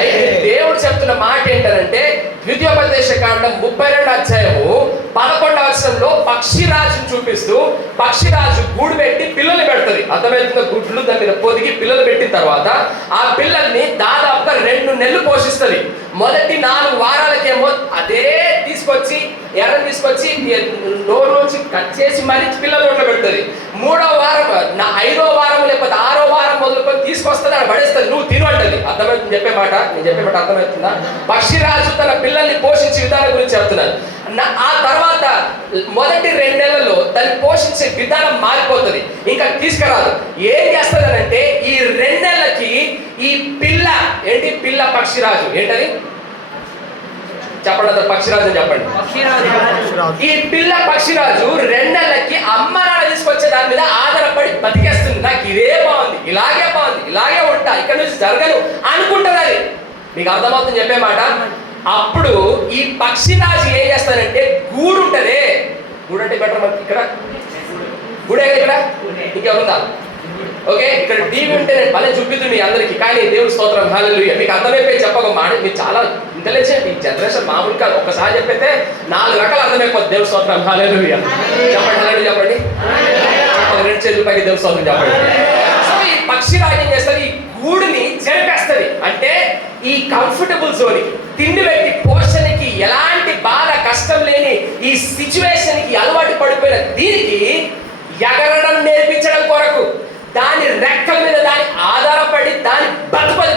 అయితే దేవుడు చెప్తున్న మాట ఏంటంటే, ద్వితీయోపదేశ కాండం 32 అధ్యాయము 11వ వచనంలో పక్షిరాజును చూపిస్తూ, పక్షిరాజు గూడు పెట్టి పిల్లలు పెడుతుంది, అర్థమవుతుందా? గుడ్లు దాని మీద పొదిగి పిల్లలు పెట్టిన తర్వాత ఆ పిల్లల్ని దాదాపుగా 2 నెలలు పోషిస్తుంది. మొదటి 4 వారాలకేమో అదే తీసుకొచ్చి ఎర్రని తీసుకొచ్చి నోరు నుంచి కట్ చేసి మరీ పిల్లల నోట్లో పెడుతుంది. 3వ వారం, 5వ వారం లేకపోతే 6వ వారం మొదలుకొని తీసుకొస్తుంది, అని పడేస్తుంది, నువ్వు తిను అంటది. అర్థమవుతుంది చెప్పే మాట? నేను చెప్పే మాట అర్థమవుతుందా? పక్షిరాజు తన పిల్లల్ని పోషించే విధానం గురించి చెప్తున్నాను. ఆ తర్వాత మొదటి 2 నెలల్లో దాన్ని పోషించే విధానం మారిపోతుంది, ఇంకా తీసుకురాదు. ఏం చేస్తుంది అంటే, ఈ 2 నెలలకి ఈ పిల్ల పిల్ల పక్షిరాజు ఏంటది చెప్పండి, అతను పక్షిరాజు అని చెప్పండి. ఈ పిల్ల పక్షిరాజు 2 నెలలకి అమ్మ నాన్న తీసుకొచ్చే దాని మీద ఆధారపడి బతికేస్తుంది. నాకు ఇదే బాగుంది, ఇలాగే బాగుంది, ఇలాగే ఉంటా, ఇక్కడ నుంచి జరగను అనుకుంటుంది. అది మీకు అర్థమవుతుంది చెప్పే మాట? అప్పుడు ఈ పక్షిరాజు ఏం చేస్తానంటే, గూడు ఉంటదే, గూడు అంటే బెటర్ మనకి ఇక్కడ గూడే ఇక్కడ ఇంకెవరుందా? ఓకే, ఇక్కడ టీవీ ఉంటే నేను భలే చూపిద్దు మీ అందరికి, కానీ దేవుడి స్తోత్రం, హల్లెలూయా. మీకు అర్థమైపోయి చెప్పక మాట, మీరు చాలా ఇంటెలిజెంట్, ఈ జనరేషన్ మామూలు కాదు. ఒకసారి చెప్పితే 4 రకాలు అర్థమైపోతుంది. దేవుడి స్తోత్రం, హల్లెలూయా. చెప్పండి, హల్లెలూయా చెప్పండి, 2 చేతుల పైకి దేవుడి స్తోత్రం చెప్పండి. సో ఈ పక్షిరాజు ఏం చేస్తుంది, ఈ గూడుని చెరిపేస్తుంది. అంటే ఈ కంఫర్టబుల్ జోన్, తిండి పెట్టి పోషణకి ఎలాంటి బాధ కష్టం లేని ఈ సిచ్యువేషన్ కి అలవాటు పడిపోయిన దీనికి ఎగరడం నేర్పించడం కొరకు, దాని రెక్కల మీద దాని ఆధారపడి దాని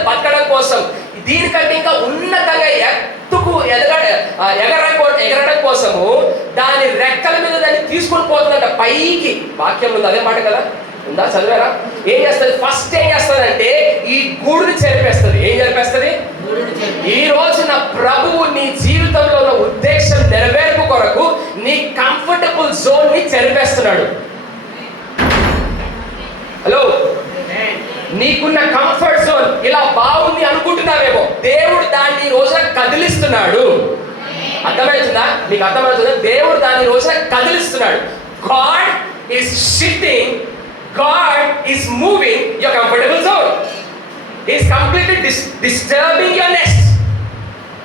బతకడం కోసం, దీనికంటే ఇంకా ఉన్నతంగా ఎగరడం కోసము దాని రెక్కల మీద దాన్ని తీసుకొని పోతుందంట పైకి. వాక్యం ఉంది, అదే మాట కదా, ఉందా? చదివారా? ఏం చేస్తుంది? ఫస్ట్ ఏం చేస్తుందంటే, ఈ గూడుని చెరిపేస్తుంది. ఏం చెరిపేస్తుంది? ఈ రోజున ప్రభువు నీ జీవితంలో ఉన్న ఉద్దేశం నెరవేర్పు కొరకు నీ కంఫర్టబుల్ జోన్ ని చెరిపేస్తున్నాడు. హలో, నీకున్న కంఫర్ట్ జోన్ ఇలా బాగుంది అనుకుంటున్నావేమో, దేవుడు దాన్ని రోజున కదిలిస్తున్నాడు. అర్థమవుతుందా? మీకు అర్థమవుతుందా? దేవుడు దాన్ని రోజున కదిలిస్తున్నాడు. God is shifting, God is moving your comfortable zone. He is completely disturbing your nest.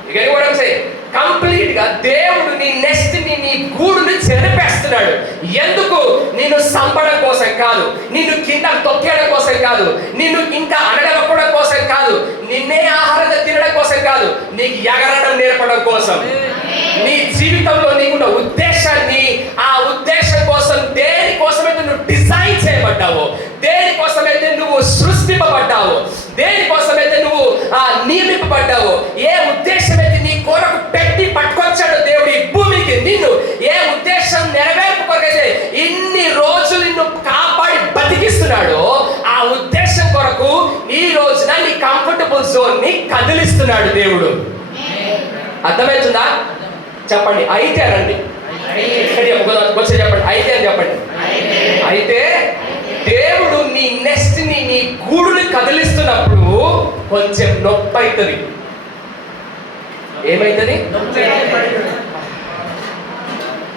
You get what I'm saying? Complete గా దేవుడు నీ నెస్ట్ ని, నీ గూడుని చెరిపేస్తున్నాడు. ఎందుకు? నిన్ను సంపడం కోసం కాదు, నిన్ను కింద తొక్కేయడం కోసం కాదు, నిన్ను ఇంకా అనగలపడం కోసం కాదు, నిన్నే ఆహారంగా తినడం కోసం కాదు, నీకు ఎగరడం నేర్పడం కోసం. నీ జీవితంలో నీకున్న ఉద్దేశాన్ని, ఆ ఉద్దేశం కోసం, దేనికోసమైతే నువ్వు డిజైన్ చేయబడ్డావో, దేనికోసమైతే నువ్వు సృష్టింపబడ్డావో, దేనికోసమైతే నువ్వు నియమింపబడ్డావో, ఏ ఉద్దేశమైతే నీ కొరకు పెట్టి పట్టుకొచ్చాడు దేవుడు ఈ భూమికి, నిన్ను ఏ ఉద్దేశం నెరవేర్పు కొరకైతే ఇన్ని రోజులు నిన్ను కాపాడి బతికిస్తున్నాడో, ఆ కంఫర్టబుల్ జోన్ ని కదిలిస్తున్నాడు దేవుడు. అర్థమవుతుందా? చెప్పండి అయితే అనండి. వచ్చే చెప్పండి అయితే అని చెప్పండి. అయితే దేవుడు నీ నెక్స్ట్ నీ గూడుని కదిలిస్తున్నప్పుడు కొంచెం నొప్పి అవుతుంది. ఏమైతుంది?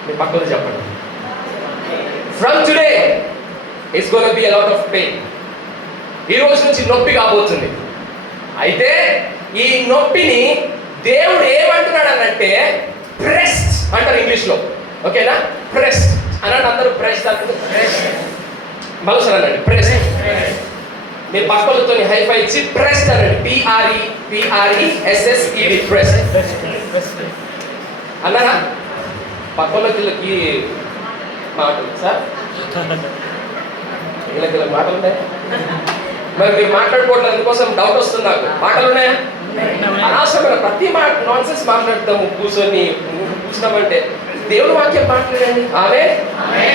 మీ పక్కన చెప్పండి. From today it's gonna be a lot of pain. ఈ రోజు నుంచి నొప్పి కాబోతుంది. అయితే ఈ నొప్పిని దేవుడు ఏమంటున్నాడు అనంటే ప్రెస్ట్ అంటారు ఇంగ్లీష్లో. ఓకేనా? ప్రెస్ట్ అనండి అందరూ. ప్రెస్ట్ అంటారు. మరోసారి అనండి ప్రెస్ట్. మీరు పక్కలతో హైఫై ఇచ్చి ప్రెస్ట్ అనండి. PRESSED ప్రెస్ట్ అన్నారా? పక్కలకి మాటలు సార్ వీళ్ళకి మాటలు ఉన్నాయా? మరి మీరు మాట్లాడుకోవట్లేదు, అందుకోసం డౌట్ వస్తుంది నాకు. మాటలు ఉన్నాయా? అనవసరమైన ప్రతి మాట నాన్సెన్స్ మాట్లాడతాము కూర్చున్నామంటే. దేవుడు వాక్యం మాట్లాడండి. ఆమె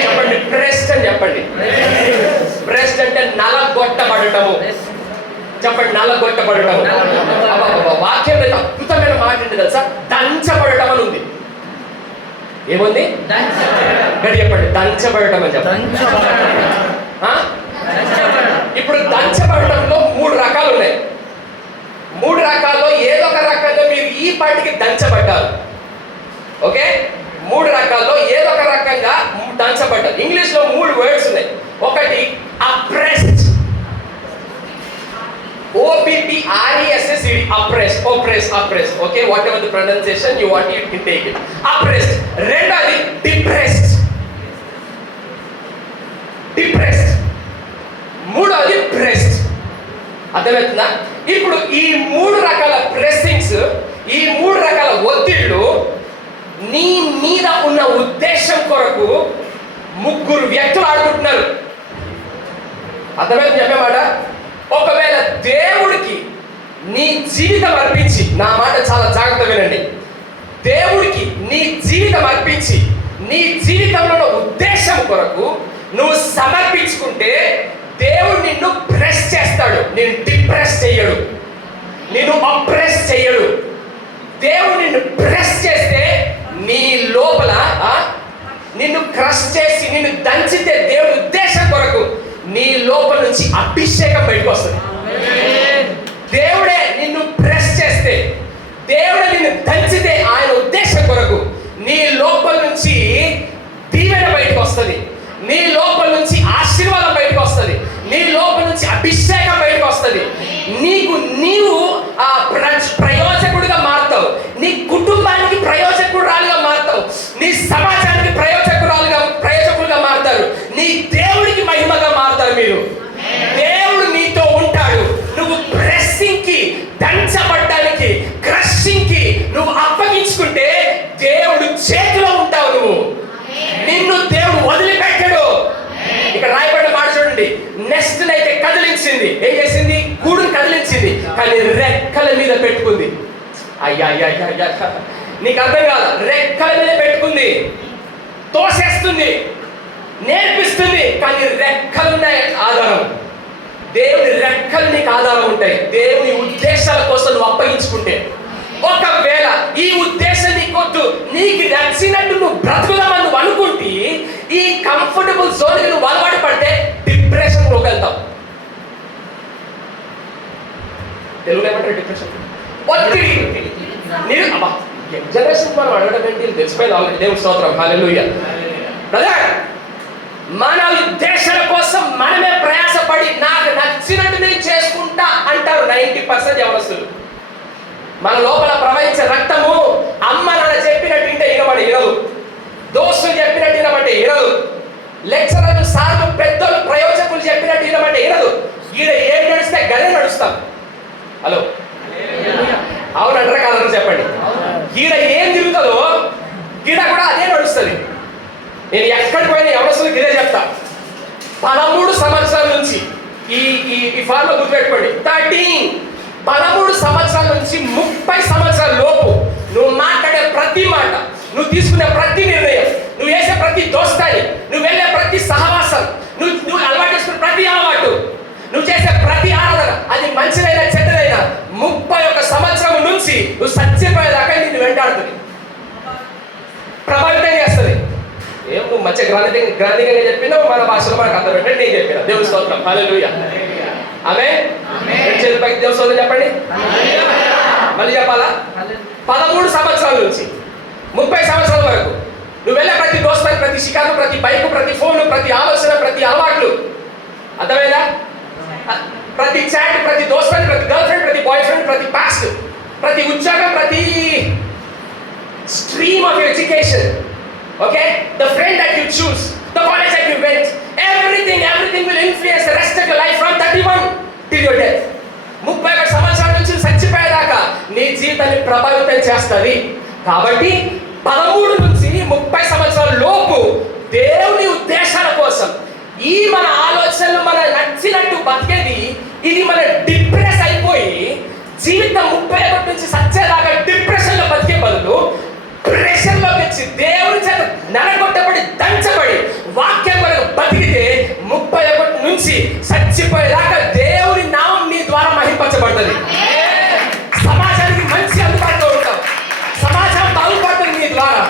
చెప్పండి ప్రెస్ట్ అని చెప్పండి. ప్రెస్ట్ అంటే నలగొట్టబడటము. చెప్పండి నలగొట్టబడటము. వాక్యం అద్భుతమైన మాట ఏంటి తెలుసా? దంచబడటం అని ఉంది. ఏముంది? గడి చెప్పండి. దంచబడటం అని చెప్పండి. ఇప్పుడు దంచబడటంలో 3 రకాలు ఉన్నాయి. 3 రకాల్లో ఏదో ఒక రకంగా మీరు ఈ పాటికి దంచబడ్డారు. ఓకే? 3 రకాల్లో ఏదో ఒక రకంగా దంచబడ్డారు. ఇంగ్లీష్ లో 3 వర్డ్స్ ఉన్నాయి. ఒకటి oppressed, OPPRESSED, oppressed, oppressed. Okay, what ever the pronunciation you want you can take it. Oppressed. రెండోది డిప్రెస్డ్. మూడోది ప్రెస్డ్. అర్థమవుతుందా? ఇప్పుడు ఈ 3 రకాల ప్రెస్సింగ్స్, ఈ 3 రకాల ఒత్తిళ్లు నీ మీద ఉన్న ఉద్దేశం కొరకు 3 వ్యక్తులు ఆడుకుంటున్నారు. అర్థమైంది చెప్పే మాట? ఒకవేళ దేవుడికి నీ జీవితం అర్పించి, నా మాట చాలా జాగ్రత్తగా వినండి, దేవుడికి నీ జీవితం అర్పించి నీ జీవితంలో ఉద్దేశం కొరకు నువ్వు సమర్పించుకుంటే దేవుడు నిన్ను ప్రెస్ చేస్తాడు. నిన్ను డిప్రెస్ చేయడు, నిన్ను అప్రెస్ చేయడు. దేవుడు నిన్ను ప్రెస్ చేస్తే నీ లోపల నిన్ను క్రష్ చేసి నిన్ను దంచితే దేవుడి ఉద్దేశం కొరకు నీ లోపల నుంచి అభిషేకం బయటకు వస్తుంది. దేవుడే నిన్ను ప్రెస్ చేస్తే, దేవుడే నిన్ను దంచితే ఆయన ఉద్దేశం కొరకు నీ లోపల నుంచి దీవెన బయటకు వస్తుంది. నీ లోపల నుంచి ఆశీర్వాదం బయటకు వస్తుంది. నీ లోపల నుంచి అభిషేకం బయటకు వస్తుంది. నీవు ప్రయోజకుడిగా మారుతావు. నీ కుటుంబానికి ప్రయోజకురాలుగా మారుతావు. నీ సమాజానికి ప్రయోజకులుగా మారుతారు. నీ దేవుడికి మహిమగా మారుతారు. మీరు దేవుడు నీతో ఉంటాడు. నువ్వు ప్రెస్సింగ్ కి, దంచబడ్డానికి, క్రషింగ్ కి నువ్వు అప్పగించుకుంటే దేవుడు చేతిలో ఉంటావు. నువ్వు నిన్ను దేవుడు వదిలిపెట్టాడు. ఇక్కడ రాయబడిన మాట చూడండి. నెక్స్ట్ అయితే కదిలించింది. ఏం చేసింది? గూడును కదిలించింది, కానీ రెక్కల మీద పెట్టుకుంది. అయ్యా నీకు అర్థం కాదు. రెక్కల మీద పెట్టుకుంది, తోసేస్తుంది, నేర్పిస్తుంది, కానీ రెక్కలున్నాయి ఆధారం. దేవుని రెక్కలు నీకు ఆధారం ఉంటాయి. దేవుని ఉద్దేశాల కోసం నువ్వు అప్పగించుకుంటే. ఒకవేళ ఈ ఉద్దేశం నీకొద్దు, నీకు నచ్చినట్టు నువ్వు బ్రతుకుదామని నువ్వు అనుకుంటే, ఈ కంఫర్టబుల్ జోన్ నువ్వు అలవాటు పడితే డిప్రెషన్ లోకి వెళ్తావు. తెలుగులో ఏమంటారు డిప్రెషన్? ఒత్తిడి. జనరేషన్ మనం అడగడం ఏంటి తెలిసిపోయింది ఆల్రెడీ. దేవుని స్తోత్రం, హల్లెలూయా. బ్రదర్, మన ఉద్దేశాల కోసం మనమే ప్రయాసపడి నాకు నచ్చినట్టు నేను చేసుకుంటా అంటారు 90% యవనస్తులు. మన లోపల ప్రవహించే రక్తము అమ్మ నాన్న చెప్పినట్టు ఇంటే వినబడి వినదు, దోస్తులు చెప్పినట్టు వినబట్టి వినదు, లెక్చరర్లు, సార్లు, పెద్దలు, ప్రయోజకులు చెప్పినట్టు వినబట్టి వినదు. ఈడ ఏం నడిస్తే గదే నడుస్తాం. హలో, అవునంటారా కాదని చెప్పండి. ఈడ ఏం తిరుగుతుందో ఈడ కూడా అదే నడుస్తుంది. నేను ఎక్కడికి పోయినా యవనస్తులకు ఇదే చెప్తా. 13 సంవత్సరాల నుంచి ఈ ఫార్ములా గుర్తుపెట్టుకోండి. 13 సంవత్సరాల నుంచి 30 సంవత్సరాల లోపు నువ్వు మాట్లాడే ప్రతి మాట, నువ్వు తీసుకునే ప్రతి నిర్ణయం, నువ్వు వేసే ప్రతి దోస్తాయి, నువ్వు వెళ్ళే ప్రతి సహవాసం, నువ్వు అలవాటు చేసుకునే ప్రతి అలవాటు, నువ్వు చేసే ప్రతి ఆరాధన, అది మంచిదైనా చెడ్డదైనా గ్రాంధికంగా చెప్పినా మన భాషలో మనకు అర్థం పెట్టండి. నేను చెప్పిన దేవుని స్తోత్రం. హల్లెలూయా. ఆమేన్. చేతుల పైకి దేవుని స్తోత్రం చెప్పండి. మళ్ళీ చెప్పాలా? 13 సంవత్సరాల నుంచి 30 సంవత్సరాల వరకు నువ్వు వెళ్ళే ప్రతి దోస్తాయి, ప్రతి షికారు, ప్రతి బైక్, ప్రతి ఫోన్, ప్రతి ఆలోచన, ప్రతి అలవాట్లు, అర్థమైందా? ప్రతి చాట్, ప్రతి దోస్తాయి, ప్రతి గర్ల్ ఫ్రెండ్, ప్రతి బాయ్ ఫ్రెండ్, ప్రతి పాస్ట్, ప్రతి ఉద్యోగం, ప్రతి stream of your education, okay, the friend that you choose, the college that you went, everything will influence the rest of your life from 31 till your death. 31 సంవత్సరాల నుంచి చచ్చిపోయేదాకా నీ జీవితాన్ని ప్రభావితం చేస్తుంది. కాబట్టి 13 నుంచి 30 సంవత్సరాల లోపు దేవుని ఉద్దేశాల కోసం ఈ మన ఆలోచనలు మన నచ్చినట్టు బతికేది, ఇది మన డిప్రెస్ అయిపోయి జీవితం 31 నుంచి సచ్చేదాకా డిప్రెషన్ లో బతికే బదులు ప్రెషర్ లోకి వచ్చి దేవుని చేత నరగొట్టబడి దంచబడి వాక్యం వరకు బతికితే 31 నుంచి చచ్చిపోయేదాకా దేవుని నామం నీ ద్వారా మహింపరచబడుతుంది. సమాజానికి మంచి అందుబాటులో ఉంటావు, సమాజం బాగుపడుతుంది నీ ద్వారా,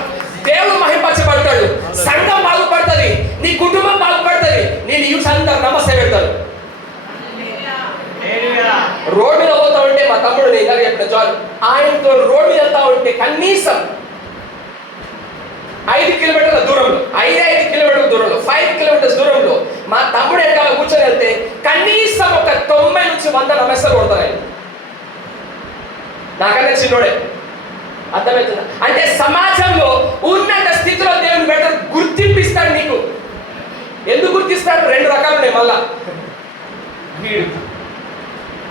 దేవుడు మహింపరచబడతాడు, సంఘం బాగుపడుతుంది, నీ కుటుంబం బాగుపడుతుంది, నేను యూస్ అందరు నమస్తే పెడతారు. రోడ్ మీద పోతా ఉంటే మా తమ్ముడు నేను ఇందాక చెప్పిన జాన్, ఆయనతో రోడ్ మీద వెళ్తా ఉంటే కనీసం 5 కిలోమీటర్ల దూరంలో, 5 కిలోమీటర్ల దూరంలో, 5 కిలోమీటర్స్ దూరంలో మా తమ్ముడు వెనకాల కూర్చొని వెళ్తే కనీసం ఒక 90 నుంచి 100 నమస్తే కొడతారు ఆయన. నాకన్నా చిన్నోడే. అర్థమవుతుందా? అంటే సమాజంలో ఉన్నత స్థితిలో దేవుని పెడతారు, గుర్తింపిస్తాడు నీకు. ఎందుకు గుర్తిస్తాడు? 2 రకాలు ఉన్నాయి. మళ్ళా వీడు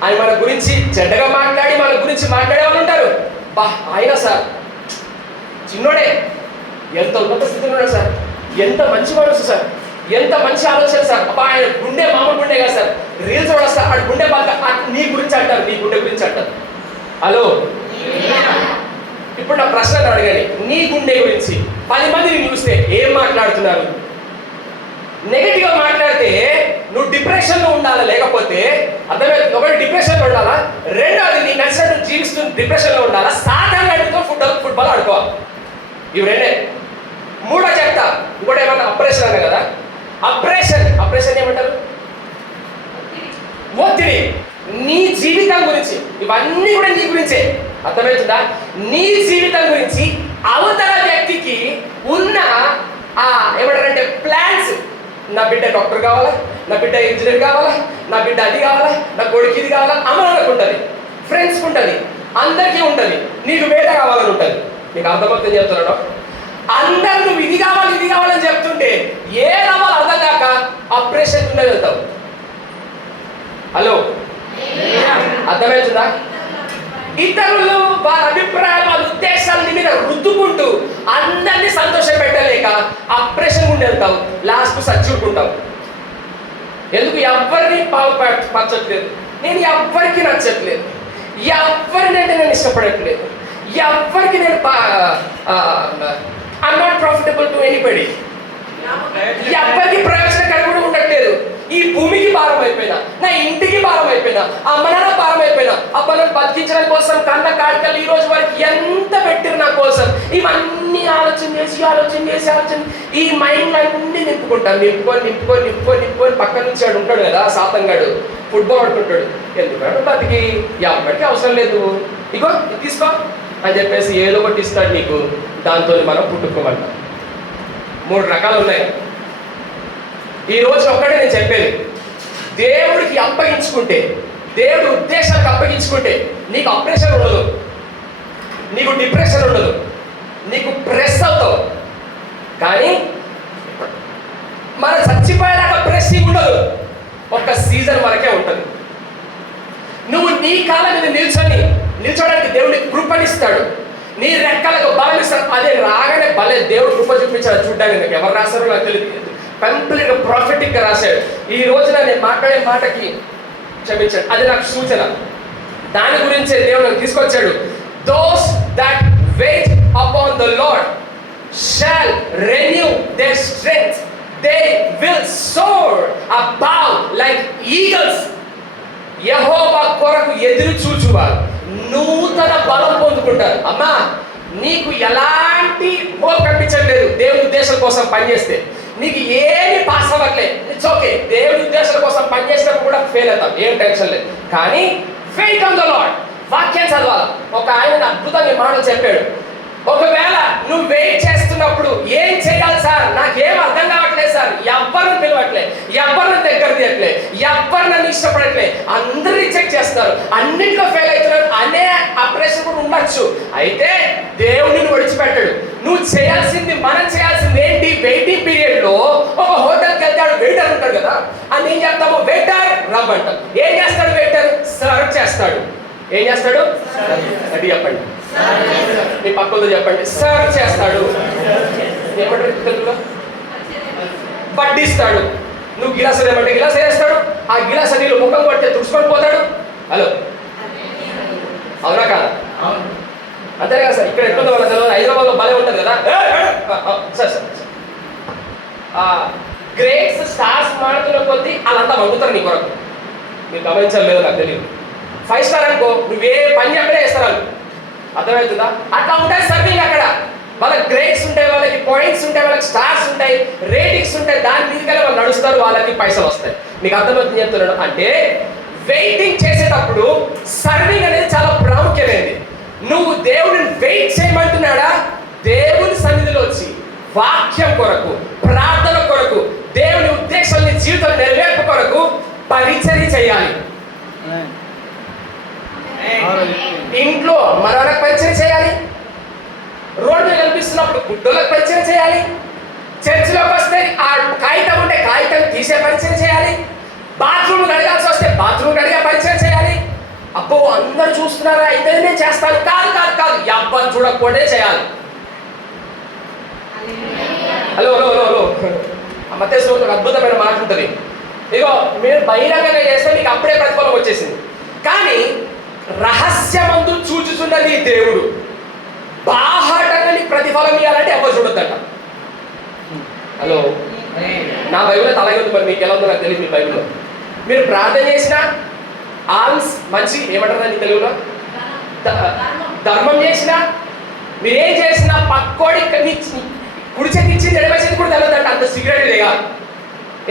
ఆయన మన గురించి చెడ్డగా మాట్లాడి మన గురించి మాట్లాడే వాళ్ళు ఉంటారు. బా ఆయన సార్ చిన్నోడే, ఎంత ఉన్నత స్థితిలో ఉన్నాడు సార్, ఎంత మంచి మనసు సార్, ఎంత మంచి ఆలోచన సార్, అబ్బా ఆయన గుండె మామూలు గుండె కదా సార్, రీల్స్ కూడా సార్ ఆడు గుండె బాగా నీ గురించి అంటారు, నీ గుండె గురించి అంటారు. హలో, ఇప్పుడు నా ప్రశ్న అడగండి, నీ గుండె గురించి 10 మందిని చూస్తే ఏం మాట్లాడుతున్నారు? నెగటివ్ గా మాట్లాడితే నువ్వు డిప్రెషన్ లో ఉండాలా, లేకపోతే అర్థమైంది, ఒకటి డిప్రెషన్ లో ఉండాలా, రెండోది నీ నచ్చినట్టు జీవిస్తూ డిప్రెషన్ లో ఉండాలా, సాధారణంగా ఫుట్బాల్ ఆడుకోవాలి. ఇవి రెండే. మూడో చెప్తా, ఇంకోటి ఏమన్నా అప్రెషన్ అన్న కదా, అప్రెషన్ ఏమంటారు? ఒత్తిడి. నీ జీవితం గురించి, ఇవన్నీ కూడా నీ గురించే. అర్థమవుతుందా? నీ జీవితం గురించి అవతల వ్యక్తికి ఉన్న ఏమంటారంటే ప్లాన్స్, నా బిడ్డ డాక్టర్ కావాలా, నా బిడ్డ ఇంజనీర్ కావాలా, నా బిడ్డ అది కావాలా, నా కొడుకు ఇది కావాలా, అమ్మకి ఉంటుంది, ఫ్రెండ్స్కి ఉంటుంది, అందరికీ ఉంటుంది, నీకు వేట కావాలని ఉంటుంది. నీకు అర్థమవుతుంది చెప్తున్నాడు. అందరు నువ్వు ఇది కావాలని చెప్తుంటే ఏ రవాలు అర్థం కాక ఆపరేషన్ కింద వెళ్తావు. హలో, అర్థమవుతుందా? ఇతరులు వారి అభిప్రాయాలు, వాళ్ళ ఉద్దేశాల మీద రుద్దుకుంటూ అందరినీ సంతోషం పెట్టలేక ఆపరేషన్ గుండా వెళ్తావు, లాస్ట్ సచ్చుకుంటావు. ఎందుకు? ఎవరిని పరచట్లేదు, నేను ఎవరికి నచ్చట్లేదు, ఎవరినంటే నేను ఇష్టపడట్లేదు, ఎవరికి నేను I'm not profitable to anybody, ఎవరికి ప్రయోజనకరంగా ఉండట్లేదు. ఈ భూమికి భారం అయిపోయినా, నా ఇంటికి భారం అయిపోయినా, అమ్మ నాన్న భారం అయిపోయినా, అబ్బలను బతికించడం కోసం కన్న కాడికలు ఈ రోజు వరకు ఎంత పెట్టిరు నా కోసం, ఇవన్నీ ఆలోచన చేసి ఈ మైండ్ అన్నీ నింపుకుంటాను. నింపుకొని పక్క నుంచి వాడు ఉంటాడు కదా సాతంగాడు, ఫుట్బాల్ ఆడుకుంటాడు. ఎందుకంటే బతికి ఎవరికి అవసరం లేదు, ఇగో ఇది తీసుకో అని చెప్పేసి ఏదో ఒకటి ఇస్తాడు నీకు. దాంతో మనం పుట్టుకోమంటాం. 3 రకాలు ఉన్నాయి. ఈ రోజు ఒక్కటే నేను చెప్పేది, దేవుడికి అప్పగించుకుంటే, దేవుడి ఉద్దేశాలకు అప్పగించుకుంటే నీకు అప్రెషన్ ఉండదు, నీకు డిప్రెషన్ ఉండదు, నీకు ప్రెస్ అవుతావు. కానీ మన చచ్చిపోయేలాగా ప్రెస్సింగ్ ఉండదు, ఒక సీజన్ వరకే ఉంటుంది. నువ్వు నీ కాలం మీద నిల్చోడానికి దేవుడికి కృపనిస్తాడు, నీ రెక్కలకు బలం ఇస్తాడు. అదే రాగానే భలే దేవుడు కృప చూపించాడు చూడ్డానికి. ఎవరు రాశారో నాకు తెలియదు, కంప్లీట్గా ప్రాఫిటిక్గా రాశాడు. ఈ రోజున నేను మాట్లాడే మాటకి క్షమించాడు, అది నాకు సూచన. దాని గురించే దేవుడు నాకు తీసుకొచ్చాడు. Those that wait upon the Lord shall renew their strength, they will soar above like eagles. యెహోవా కొరకు ఎదురు చూచువారు నూతన బలం పొందుకుంటారు. అమ్మా, నీకు ఎలాంటి హోప్ కనిపించట్లేదు దేవుని ఉద్దేశం కోసం పనిచేస్తే, నీకు ఏమి పాస్ అవ్వట్లేదు, ఇట్స్ ఓకే. దేవుడి ఉద్దేశాల కోసం పనిచేసినప్పుడు కూడా ఫెయిల్ అవుతాం, ఏం టెన్షన్ లేదు. కానీ వెయిట్ ఆన్ ద లార్డ్. వాక్యం చదవాలి. ఒక ఆయన అద్భుతంగా మాటలు చెప్పాడు. ఒకవేళ నువ్వు వెయిట్ చేస్తున్నప్పుడు ఏం చేయాలి సార్, నాకేం అర్థం కావట్లేదు సార్, ఎవ్వరిని పిలవట్లేదు, ఎవరిని దగ్గర తీయట్లేదు, ఎవరు నన్ను ఇష్టపడట్లేదు, అందరూ రిజెక్ట్ చేస్తున్నారు, అన్నింటిలో ఫెయిల్ అవుతున్నారు అనే అప్రెషన్ కూడా ఉండొచ్చు. అయితే దేవుడిని విడిచిపెట్టాడు. నువ్వు చేయాల్సింది, మనం చేయాల్సింది ఏంటి? వెయిటింగ్ పీరియడ్ లో ఒక హోటల్కి వెళ్తాడు, వెయిటర్ ఉంటాడు కదా, అని ఏం చెప్తాము? వెయిటర్ రమ్మంటాం. ఏం చేస్తాడు వెయిటర్? సర్వ్ చేస్తాడు. ఏం చేస్తాడు? అది చెప్పండి, మీ పక్కతో చెప్పండి. సర్వ్ చేస్తాడు. ఏమంటారు తెలుగులో? వడ్డిస్తాడు. నువ్వు గిలాస ఏమంటే గిలాస వేస్తాడు, ఆ గిలాస నీళ్ళు ముఖం కొట్టే తుడుచుకొని పోతాడు. హలో, అవునా కాదా? అంతే కదా సార్. ఇక్కడ ఎట్లుందో వాళ్ళ తెలియదు, హైదరాబాద్లో భలే ఉంటుంది కదా సార్. గ్రేట్స్ స్టార్స్ మాడుతున్న కొద్దీ వాళ్ళంతా వండుతారు నీ కొరకు. మీరు గమనించలేదు, నాకు తెలియదు. 5 స్టార్ అనుకో, నువ్వే పని చెప్పడే వేస్తారు, అర్థమవుతుందా? అట్లా ఉంటాయి సర్వింగ్. అక్కడ వాళ్ళకి గ్రేడ్స్ ఉంటాయి, వాళ్ళకి పాయింట్స్ ఉంటాయి, వాళ్ళకి స్టార్స్ ఉంటాయి, రేటింగ్స్ ఉంటాయి. దాని మీదకెళ్ళి వాళ్ళు నడుస్తారు, వాళ్ళకి పైసలు వస్తాయి. మీకు అర్థమవుతుంది చెప్తున్నాడు. అంటే వెయిటింగ్ చేసేటప్పుడు సర్వింగ్ అనేది చాలా ప్రాముఖ్యమైనది. నువ్వు దేవుడిని వెయిట్ చేయమంటున్నాడా? దేవుని సన్నిధిలో వచ్చి వాక్యం కొరకు, ప్రార్థన కొరకు, దేవుని ఉద్దేశాన్ని జీవితం నెరవేర్పు కొరకు పరిచర్య చేయాలి. ఇంట్లో మనవలకు పరిచయం చేయాలి, రోడ్డు మీద కనిపిస్తున్నప్పుడు గుడ్డోళ్ళకి పరిచయం చేయాలి, చర్చిలోకి వస్తే ఆ కాగితం ఉంటే కాగితం తీసే పరిచయం చేయాలి, బాత్రూమ్ కడగాల్సి వస్తే బాత్రూమ్ కడిగే పరిచయం చేయాలి. అబ్బో అందరు చూస్తున్నారా అయితే నేను చేస్తాను, కాదు కాదు కాదు, ఎవ్వరు చూడకపోతే చేయాలి. హలో హలో హలో హలో, మత్తయి ఒక అద్భుతమైన మాట ఉంటుంది. ఇగో మీరు బహిరంగంగా చేస్తే మీకు అప్పుడే ప్రతిఫలం వచ్చేసింది. కానీ రహస్యమందు చూచుచున్నది దేవుడు, బాహాటంగా నీకు ప్రతిఫలం ఇవ్వాలంటే ఎవరు చూడొద్దట. హలో, నా బైబిల్లో అలాగే ఉంది, మరి మీకు ఎలా ఉందో నాకు తెలియదు. మీ బైబిల్లో మీరు ప్రార్థన చేసినా ఆల్స్ మంచి ఏమంటారు దాన్ని తెలుగులో? ధర్మం చేసినా, మీరేం చేసినా పక్కోడి కుడి చేతి ఇచ్చింది ఎడమ చేతి కూడా తెలియదంట, అంత సిగరెట్ లేగా.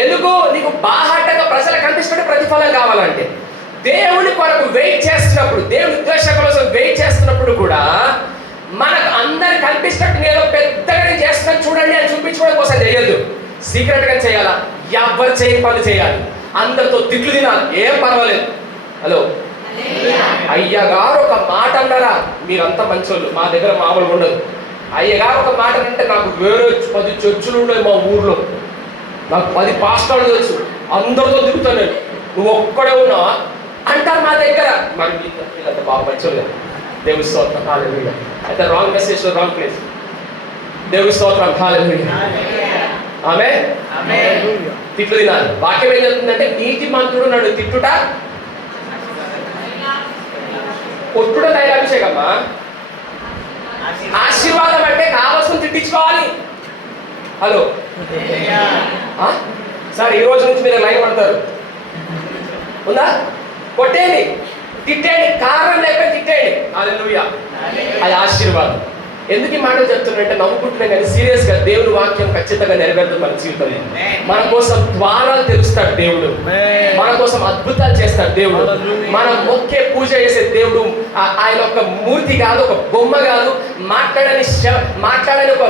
ఎందుకు? నీకు బాహాటంగా ప్రజలకు కనిపిస్తుంటే ప్రతిఫలం కావాలంటే. దేవుని కొరకు వెయిట్ చేస్తున్నప్పుడు, దేవుని ఉద్దేశం కోసం వెయిట్ చేస్తున్నప్పుడు కూడా మనకు అందరు కనిపిస్తున్నట్టు నేను పెద్దగా నేను చేస్తున్నాను చూడండి అని చూపించుకోవడం కోసం చేయొద్దు. సీక్రెట్గా చేయాలా, ఎవరు చేయని పనులు చేయాలి, అందరితో తిట్లు తినాలి, ఏం పర్వాలేదు. హలో, అయ్యగారు ఒక మాట అన్నారా, మీరంతా మంచోళ్ళు, మా దగ్గర మామూలుగా ఉండదు. అయ్యగారు ఒక మాట అంటే నాకు వేరే 10 చర్చిలు ఉన్నాయి మా ఊర్లో, నాకు 10 పాస్టర్లు తెలుసు, అందరితో తిరుగుతాను నేను, నువ్వు ఒక్కడే ఉన్నావా అంటారు మా దగ్గర. మరి వీళ్ళంతా బాగా మంచోళ్ళు కదా, దేవుడి స్తోత్రం, హల్లెలూయా. అయితే రాంగ్ మెసేజ్, రాంగ్ ప్లేస్. దేవుడి స్తోత్రం, హల్లెలూయా. ఆమేన్. తిట్లు తినాలి. వాక్యం ఏం చెప్తుందంటే నీతి మంత్రుడు నన్ను తిట్టుట కొట్టుడ తైలాభిషేకమ్మా. ఆశీర్వాదం అంటే కావాల్సిన తిట్టించుకోవాలి. హలో సార్, ఈ రోజు నుంచి మీరు లైన్ పడతారు ఉందా? కొట్టేయండి, తిట్టేయండి, కారణం లేకపోతే తిట్టేయండి. హల్లెలూయా, అది ఆశీర్వాదం. ఎందుకు ఈ మాటలు చెప్తున్నా నవ్వుకుంటున్నాం కానీ సీరియస్గా దేవుని వాక్యం ఖచ్చితంగా నెరవేరుతుంది మన జీవితంలో. మన కోసం ద్వారాలు తెరుస్తాడు దేవుడు, మన కోసం అద్భుతాలు చేస్తాడు దేవుడు. మనం మొక్కే పూజ చేసే దేవుడు ఆయన ఒక మూర్తి కాదు, ఒక బొమ్మ కాదు, మాట్లాడని ఒక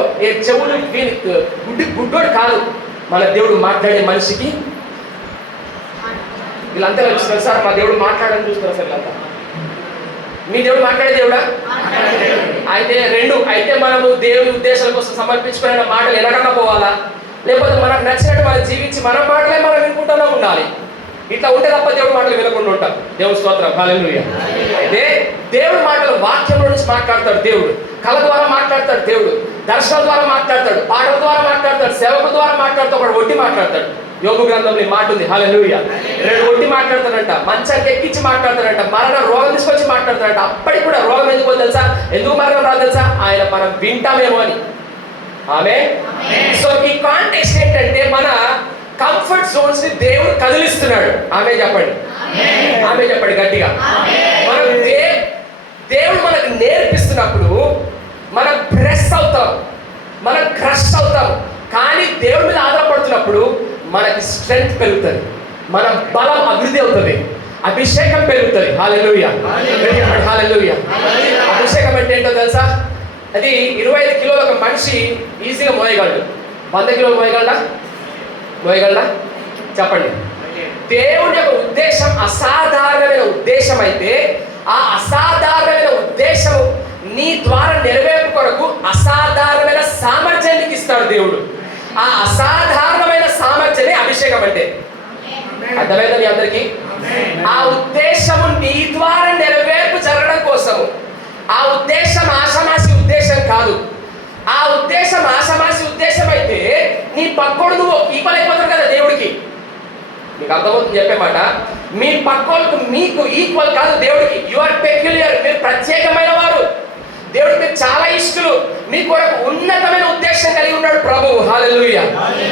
చెవులు గుడ్డోడు కాదు. మన దేవుడు మాట్లాడే మనిషికి వీళ్ళంతా చూస్తారు సార్, మా దేవుడు మాట్లాడని చూస్తారు సార్ వీళ్ళంతా. మీ దేవుడు మాట్లాడే దేవుడా? అయితే అయితే మనము దేవుని ఉద్దేశాల కోసం సమర్పించుకునే మాటలు ఎనకన్నా పోవాలా, లేకపోతే మనకు నచ్చినట్టు మనం జీవించి మన మాటలే మనం వినుకుంటూనే ఉండాలి. ఇట్లా ఉంటే తప్ప దేవుడి మాటలు వినకుండా ఉంటాం. దేవుని స్తోత్రం, హల్లెలూయా. అయితే దేవుడి మాటలు వాక్యంలో నుంచి మాట్లాడతాడు దేవుడు, కళ ద్వారా మాట్లాడతాడు దేవుడు, దర్శనాల ద్వారా మాట్లాడతాడు, పాటల ద్వారా మాట్లాడతాడు, సేవకుల ద్వారా మాట్లాడతాడు, ఒకడు ఒట్టి మాట్లాడతాడు. యోగు గ్రంథంలో ఈ మాట ఉంది, హల్లెలూయా. 2 ఒట్టి మాట్లాడతాడంట, మంచానికి ఎక్కించి మాట్లాడతాడంట, మరణ రోగం తీసుకొచ్చి మాట్లాడతాడంట. అప్పటికి కూడా రోగం ఎందుకో తెలుసా? ఎందుకు మరణం రాదు తెలుసా? ఆయన మనం వింటామేమో అని. ఆమేన్. సో ఈ కాంటెక్స్ట్ ఏంటంటే మన కంఫర్ట్ జోన్స్ ని దేవుడు కదిలిస్తున్నాడు. ఆమేన్ చెప్పండి, ఆమేన్ చెప్పండి గట్టిగా. మనం దేవుడు మనకు నేర్పిస్తున్నప్పుడు మనం ప్రెస్ అవుతాం, మనం క్రష్ అవుతాం, కానీ దేవుడి మీద ఆధారపడుతున్నప్పుడు మనకి స్ట్రెంగ్త్ పెరుగుతుంది, మన బలం అభివృద్ధి అవుతుంది, అభిషేకం పెరుగుతుంది. హల్లెలూయా, హల్లెలూయా. అభిషేకం అంటే ఏంటో తెలుసా? అది 25 కిలోల ఒక మనిషి ఈజీగా మోయగలడు. 100 కిలోలు మోయగలడా? చెప్పండి. దేవుడి యొక్క ఉద్దేశం అసాధారణమైన ఉద్దేశం అయితే, ఆ అసాధారణమైన ఉద్దేశం నీ ద్వారా నెరవేర్పు కొరకు అసాధారణమైన సామర్థ్యానికి ఇస్తాడు దేవుడు. ఆ అసాధారణమైన సామర్థ్యమే అభిషేకం అంటే. అర్థమైందా మీ అందరికీ? ఆ ఉద్దేశము నీ ద్వారా నెరవేర్పు జరగడం కోసము. ఆ ఉద్దేశం ఆషామాషి ఉద్దేశం కాదు. ఆ ఉద్దేశం ఆషామాషి ఉద్దేశం అయితే నీ పక్కోడు నువ్వు ఈక్వల్ అయిపోతావు కదా దేవుడికి. మీకు అర్థమవుతుంది చెప్పే మాట. మీ పక్కోళ్ళకు మీకు ఈక్వల్ కాదు దేవుడికి. యు ఆర్ పెక్యులియర్, మీరు ప్రత్యేకమైన వారు. దేవుడికి మీరు చాలా ఇష్టలు. మీ కొరకు ఉన్నతమైన ఉద్దేశం కలిగి ఉన్నాడు ప్రభువు. హల్లెలూయా.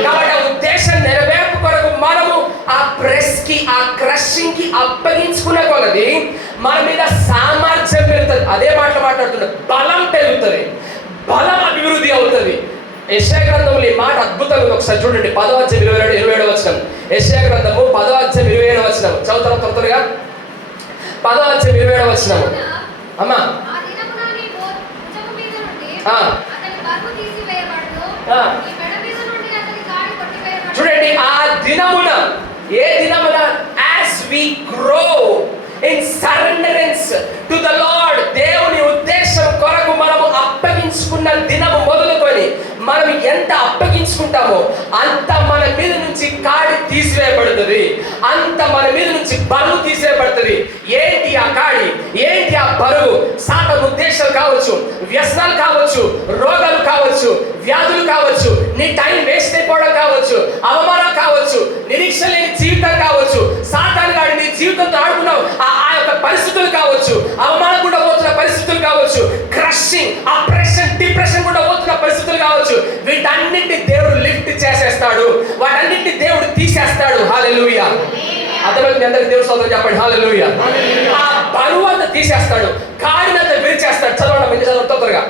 కాబట్టి ఆ ఉద్దేశం నెరవేర్పు కొరకు మనము ఆ ప్రెస్ కి, ఆ క్రషింగ్ కి అప్పగించుకున్న కొలది మన మీద సామర్థ్యం పెరుగుతుంది. అదే మాట్లాడుతున్నా, బలం పెరుగుతుంది, బలం అభివృద్ధి అవుతుంది. యెషయా గ్రంథంలో ఈ మాట అద్భుతంగా ఉంది. ఒకసారి చూడండి, 10వ అధ్యాయం 27వ వచనం. యెషయా గ్రంథము 10వ అధ్యాయం 27వ వచనం చదువుతాం త్వరగా. 10వ అధ్యాయం 27వ వచనం. అమ్మా చూడండి, ఆ దినమున, ఏ దినమున? As we grow in surrenderence to the Lord. దేవుని ఉద్దేశం కొరకు మనము అప్పగించుకున్న దినము మొదలుకొని మనం ఎంత అప్పగించుకుంటామో అంత మన మీద నుంచి కాడి తీసివేయబడుతుంది, అంత మన మీద నుంచి బరువు తీసివేయబడుతుంది. ఏంటి ఆ కాడి? ఏంటి ఆ బరువు? సాతాను ఉద్దేశాలు కావచ్చు, వ్యసనాలు కావచ్చు, రోగాలు కావచ్చు, వ్యాధులు కావచ్చు, నీ టైం వేస్ట్ అయిపోవడం కావచ్చు, అవమానం కావచ్చు, నిరీక్ష లేని జీవితం కావచ్చు, సాతాను గాడి నీ జీవితంతో ఆడుకున్నావు ఆ యొక్క పరిస్థితులు కావచ్చు, అవమానం కూడా పోతున్న పరిస్థితులు కావచ్చు, క్రషింగ్, అప్రెషన్, డిప్రెషన్ కూడా పోతున్న పరిస్థితులు కావచ్చు. వీటన్నిటిని దేవుడు లిఫ్ట్ చేసేస్తాడు, వాటన్నిటిని దేవుడు తీసేస్తాడు. హల్లెలూయా. అర్థమైంది అందరికి? దేవుడు స్తోత్రం చెప్పండి. హల్లెలూయా. ఆ బరువు అంతా తీసేస్తాడు, కాడినంతా విరిచేస్తాడు. చదవండి, మీకు చదవండి తొందరగా.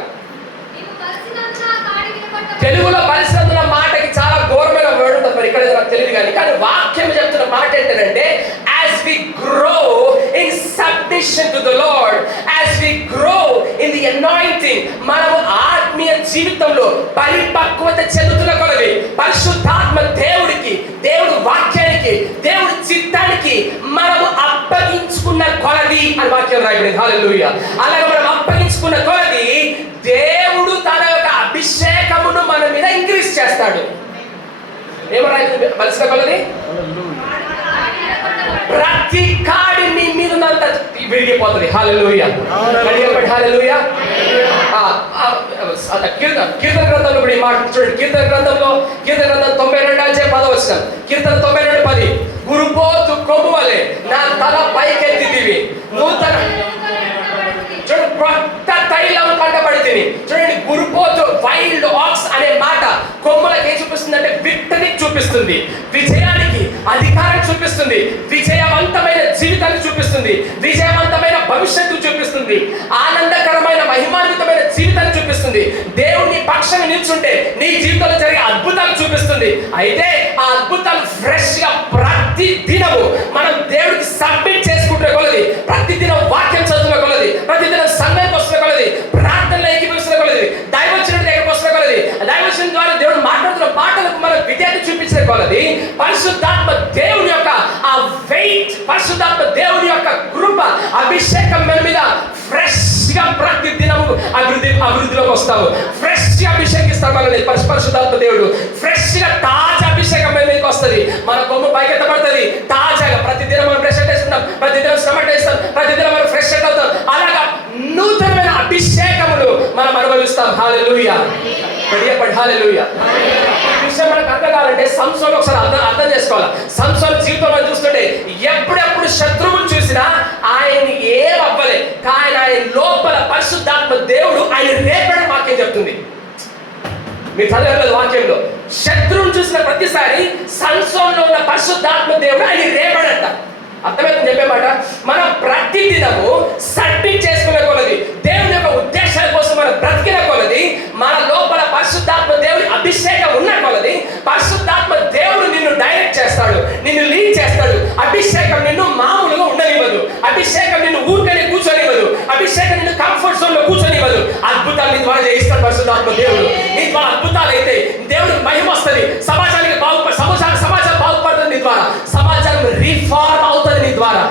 తెలుగులో బలిసినందున మాటకి చాలా ఘోరమైన వర్డ్ ఉంటుంది, మరి ఇక్కడ నాకు తెలియదు కానీ వాక్యం చెప్తున్న మాట ఏంటంటే, as we grow in submission to the Lord, as we grow in the anointing, మనము ఆత్మీయ జీవితంలో పరిపక్వత చెందుతున్న కొలది పరిశుద్ధాత్మ దేవుడికి, దేవుడి వాక్యానికి, దేవుడి చిత్తానికి మనము అప్పగించుకున్న కొలది అని వాక్యం రాయబడింది. హల్లెలూయా. అలాగే మనం అప్పగించుకున్న కొలది దేవుడు తన యొక్క అభిషేకమును మన మీద ఇంక్రీజ్ చేస్తాడు. ఏమన్నా బలిసిన కొలది ప్రతి కాడి మీ మీద విరిగిపోతుంది. హల్లెలూయా. హల్లెలూయా. కీర్తన గ్రంథంలో కూడా ఈ మాట చూడండి. కీర్తన గ్రంథం 92:10 వచనం. కీర్తన 92:10. గురుపోతు కొమ్ము వలె నా తల పైకెత్తితివి, నూతన చూడండి కొత్త తైలం కంటపడితిని. చూడండి, గురుపోతు, వైల్డ్ ఆక్స్ అనే మాట కొమ్ములకు ఏం చూపిస్తుంది అంటే విక్టరీ చూపిస్తుంది, విజయానికి అధికారం చూపిస్తుంది, విజయవంతమైన జీవితాన్ని చూపిస్తుంది, విజయవంతమైన భవిష్యత్తు చూపిస్తుంది, ఆనందకరమైన మహిమాన్వితమైన జీవితాన్ని చూపిస్తుంది. దేవుని పక్షాన్ని నిల్చుంటే నీ జీవితంలో జరిగే అద్భుతాలు చూపిస్తుంది. అయితే ఆ అద్భుతాలు ఫ్రెష్ గా ప్రతి దినము మనం దేవుడికి సబ్మిట్ చేసుకుంటే కొలది, ప్రతి దినం వాక్యం చదువుతున్న కొలది, ప్రతి దినం సంఘానికి వస్తున్న కొలది, ప్రార్థనలో ఏకీభవిస్తున్న కొలది, దైవజనుడి దగ్గరకు వస్తున్న కొలది, దైవజనుడి ద్వారా దేవుడు మాట్లాడుతున్న మాటలకు మనం విధేయత చూపించిన కొలది పరిశుద్ధాత్మ దేవుని యొక్క ఆ వెయిట్, పరిశుద్ధాత్మ దేవుని యొక్క కృప, అభిషేకం మన మీద ఫ్రెష్ గా ప్రతి దినము అభివృద్ధిలోకి వస్తాము. ఫ్రెష్ గా అభిషేకిస్తాడు మనల్ని పరిశుద్ధాత్మ దేవుడు. ఫ్రెష్ గా తాజా అభిషేకం మన మీదకి వస్తుంది. మన కొమ్ము పైకెత్తబడుతుంది తాజాగా. ప్రతి దినం మనం ఫ్రెష్ వేసుకుంటాం, ప్రతి దినం శ్రమ వేస్తాం, ప్రతి దినం మనం ఫ్రెష్ అవుతాం. అలాగా నూతనమైన అభిషేకములు మనం అనుభవిస్తాం. హల్లెలూయా. హల్లెలూయా. విషయం మనకు అర్థం కావాలంటే సంసోను ఒకసారి అర్థం చేసుకోవాలి. సంసోను జీవితంలో చూస్తుంటే ఎప్పుడెప్పుడు శత్రువులు చూసినా ఆయన ఏం అవ్వలే, కానీ ఆయన లోపల పరిశుద్ధాత్మ దేవుడు ఆయన రేపడం వాక్యం చెప్తుంది. మీరు చదవలేదు వాక్యంలో, శత్రువును చూసిన ప్రతిసారి సంసోనులో ఉన్న పరిశుద్ధాత్మ దేవుడు ఆయన రేపడంట. అర్థమైంది చెప్పే మాట. మనం ప్రతి దినము సబ్మిట్ చేసుకునే కొలది, దేవుని యొక్క ఉద్దేశాల కోసం మనం బ్రతికిన కొలది మన లోపల పరిశుద్ధాత్మ దేవుని అభిషేకం ఉన్న కొలది పరిశుద్ధాత్మ దేవుడు నిన్ను డైరెక్ట్ చేస్తాడు, నిన్ను లీడ్ చేస్తాడు. అభిషేకం నిన్ను మామూలుగా ఉండనివ్వదు, అభిషేకం నిన్ను ఊరికనే కూర్చొనివ్వదు, అభిషేకం నిన్ను కంఫర్ట్ జోన్ లో కూర్చొనివ్వదు. అద్భుతాలు నీ ద్వారా చేయిస్తాడు పరిశుద్ధాత్మ దేవుడు. నీ ద్వారా అద్భుతాలు అయితే దేవుడికి మహిమ వస్తుంది, సమాజానికి సమాజం బాగుపడుతుంది నీ ద్వారా, సమాజం రిఫార్మ్ అవుతుంది నీ ద్వారా.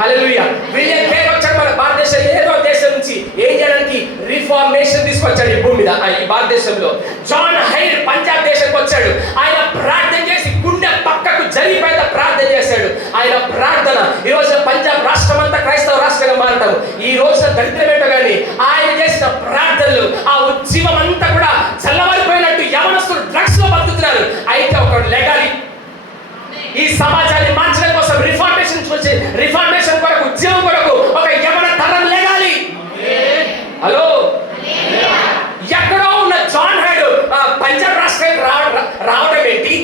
హల్లెలూయా. విలియం కేర్ వచ్చాడు మన భారతదేశం ఏదో దేశం నుంచి ఏం చేయడానికి రిఫార్మేషన్ తీసుకొచ్చాడు ఈ భూమి మీద, ఈ భారతదేశంలో. జాన్ హైడ్ పంజాబ్ దేశానికి వచ్చాడు, ఆయన ప్రార్థన చేసి గుండె పక్కకు జరిగిపోయేంత ప్రార్థన చేశాడు. ఆయన ప్రార్థన ఈ రోజు పంజాబ్ రాష్ట్రం అంతా క్రైస్తవ రాష్ట్రంగా మారటం. ఈ రోజు దరిద్రమేటో కానీ ఆయన చేసిన ప్రార్థనలు ఆ ఉద్యమం అంతా కూడా చల్లబడిపోయినట్టు యవనస్తులు డ్రగ్స్ లో బతుకుతున్నారు. అయితే ఒకడు లెగాలి ఈ సమాజాన్ని మార్చడం కోసం రిఫార్మేషన్ కొరకు ఉద్యమం కొరకు ఒక యవన తరం లేగాలి. హలో, ఎక్కడో ఉన్న జాన్ హైడ్ పంజాబ్ రాష్ట్రానికి రావడం ఏంటి?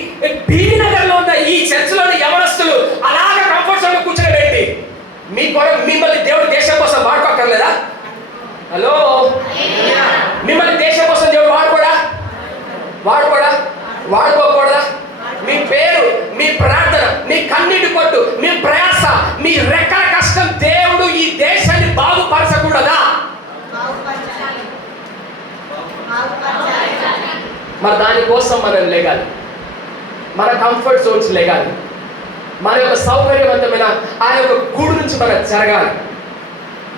బీబీ నగర్ లో ఉన్న ఈ చర్చిలోని యవనస్తులు అలాగ కంఫర్ట్ జోన్ లో కూర్చోడం ఏంటి? మీ కొరకు మిమ్మల్ని దేవుడు దేశం కోసం వాడుకోక్కర్లేదా? హలో, మిమ్మల్ని దేశం కోసం దేవుడు వాడుకోకూడదా? మీ పేరు, మీ ప్రార్థన, మీ కన్నీటి కొట్టు, మీ ప్రయాస, మీ రెక్కల కష్టం దేవుడు ఈ దేశాన్ని బాగుపరచకూడదా? మరి దానికోసం మనం లేగాలి, మన కంఫర్ట్ జోన్స్ లేగాలి, మన యొక్క సౌకర్యవంతమైన ఆ యొక్క గూడు నుంచి మనం జరగాలి.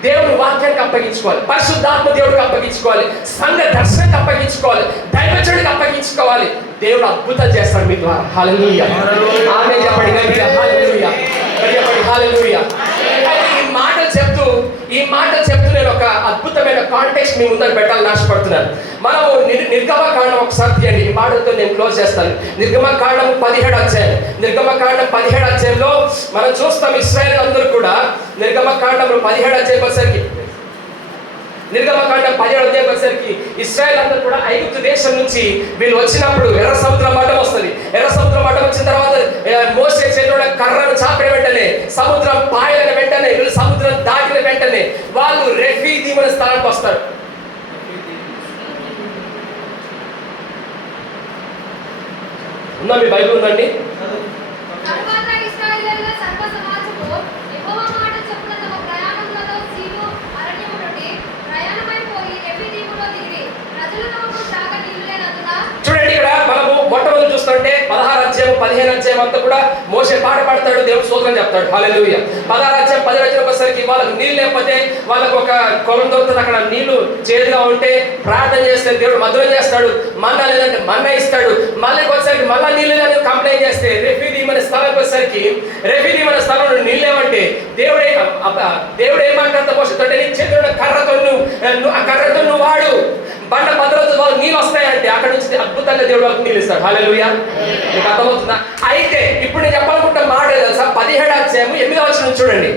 దేవుని వాక్యానికి అప్పగించుకోవాలి, పరిశుద్ధాత్మ దేవుడికి అప్పగించుకోవాలి, సంఘ దర్శనానికి అప్పగించుకోవాలి, దైవజనుడికి అప్పగించుకోవాలి. దేవుడు అద్భుతం చేస్తాడు మీ ద్వారా. హల్లెలూయా. ఆమేన్ చెప్పండి గట్టిగా. హల్లెలూయా. చెప్పండి హల్లెలూయా. ఈ మాటలు చెప్తూ నేను ఒక అద్భుతమైన కాంటెక్స్ట్ మీ ముందర పెట్టాలని ఆశపడుతున్నాను. మనము నిర్గమకాండం ఒకసారి తీయండి. ఈ మాటలతో నేను క్లోజ్ చేస్తాను. నిర్గమకాండం 17 అధ్యాయం. నిర్గమకాండం 17 అధ్యాయంలో మనం చూస్తాం ఇశ్రాయేలు అందరూ కూడా నిర్గమకాండం 17 అధ్యాయం వచ్చేసరికి ఇశ్రాయేల్ అందరూ కూడా ఐగుప్తు దేశం నుంచి వీళ్ళు వచ్చినప్పుడు ఎర్ర సముద్రం మఠం వస్తుంది. ఎర్ర సముద్రం మఠం వచ్చిన తర్వాత మోసే చేతిలో కర్రను చాపిన వెంటనే సముద్రం పాయన వెంటనే వీళ్ళు సముద్రం దాటిన వెంటనే వాళ్ళు రెఫీదీం అనే స్థలానికి వస్తారు. ఉందా? మీ బైబిల్ ఉందండి? చూడండి, ఇక్కడ మనము మొట్టమొదటి చూస్తుంటే 16 అధ్యాయం 15 అధ్యాయం అంతా కూడా మోసే పాట పాడతాడు, దేవుడు స్తోత్రం చెప్తాడు. హల్లెలూయా. 16 అధ్యాయం 10 అధ్యాయం వచ్చేసరికి వాళ్ళకి నీళ్ళు లేకపోతే వాళ్ళకు ఒక కొలం దొరుకుతుంది, అక్కడ నీళ్లు చేదుగా ఉంటే ప్రార్థన చేస్తే దేవుడు మధురం చేస్తాడు, మన్నా లేదంటే మన్నా ఇస్తాడు. మళ్ళీ వచ్చేసరికి మళ్ళా నీళ్ళు లేదని కంప్లైంట్ చేస్తే రెఫీదీం అనే స్థలానికి వచ్చేసరికి రెఫీదీం అనే స్థలంలో నీళ్ళు ఏమంటే దేవుడు ఏమంటే పోషిస్తుంటే నీ చేతున్న కర్రతో ఆ కర్రతో నువ్వు వాడు బండ బదులు వాళ్ళు నీళ్ళు వస్తాయంటే అక్కడ నుంచి అద్భుతంగా దేవుడు వాళ్ళకి నీళ్ళు ఇస్తాడు. హల్లెలూయా. మీకు అర్థమవుతుందా? అయితే ఇప్పుడు నేను చెప్పాలనుకుంటున్న మాట తెలుసా? 17 అధ్యాయం 8వ వచనం చూడండి.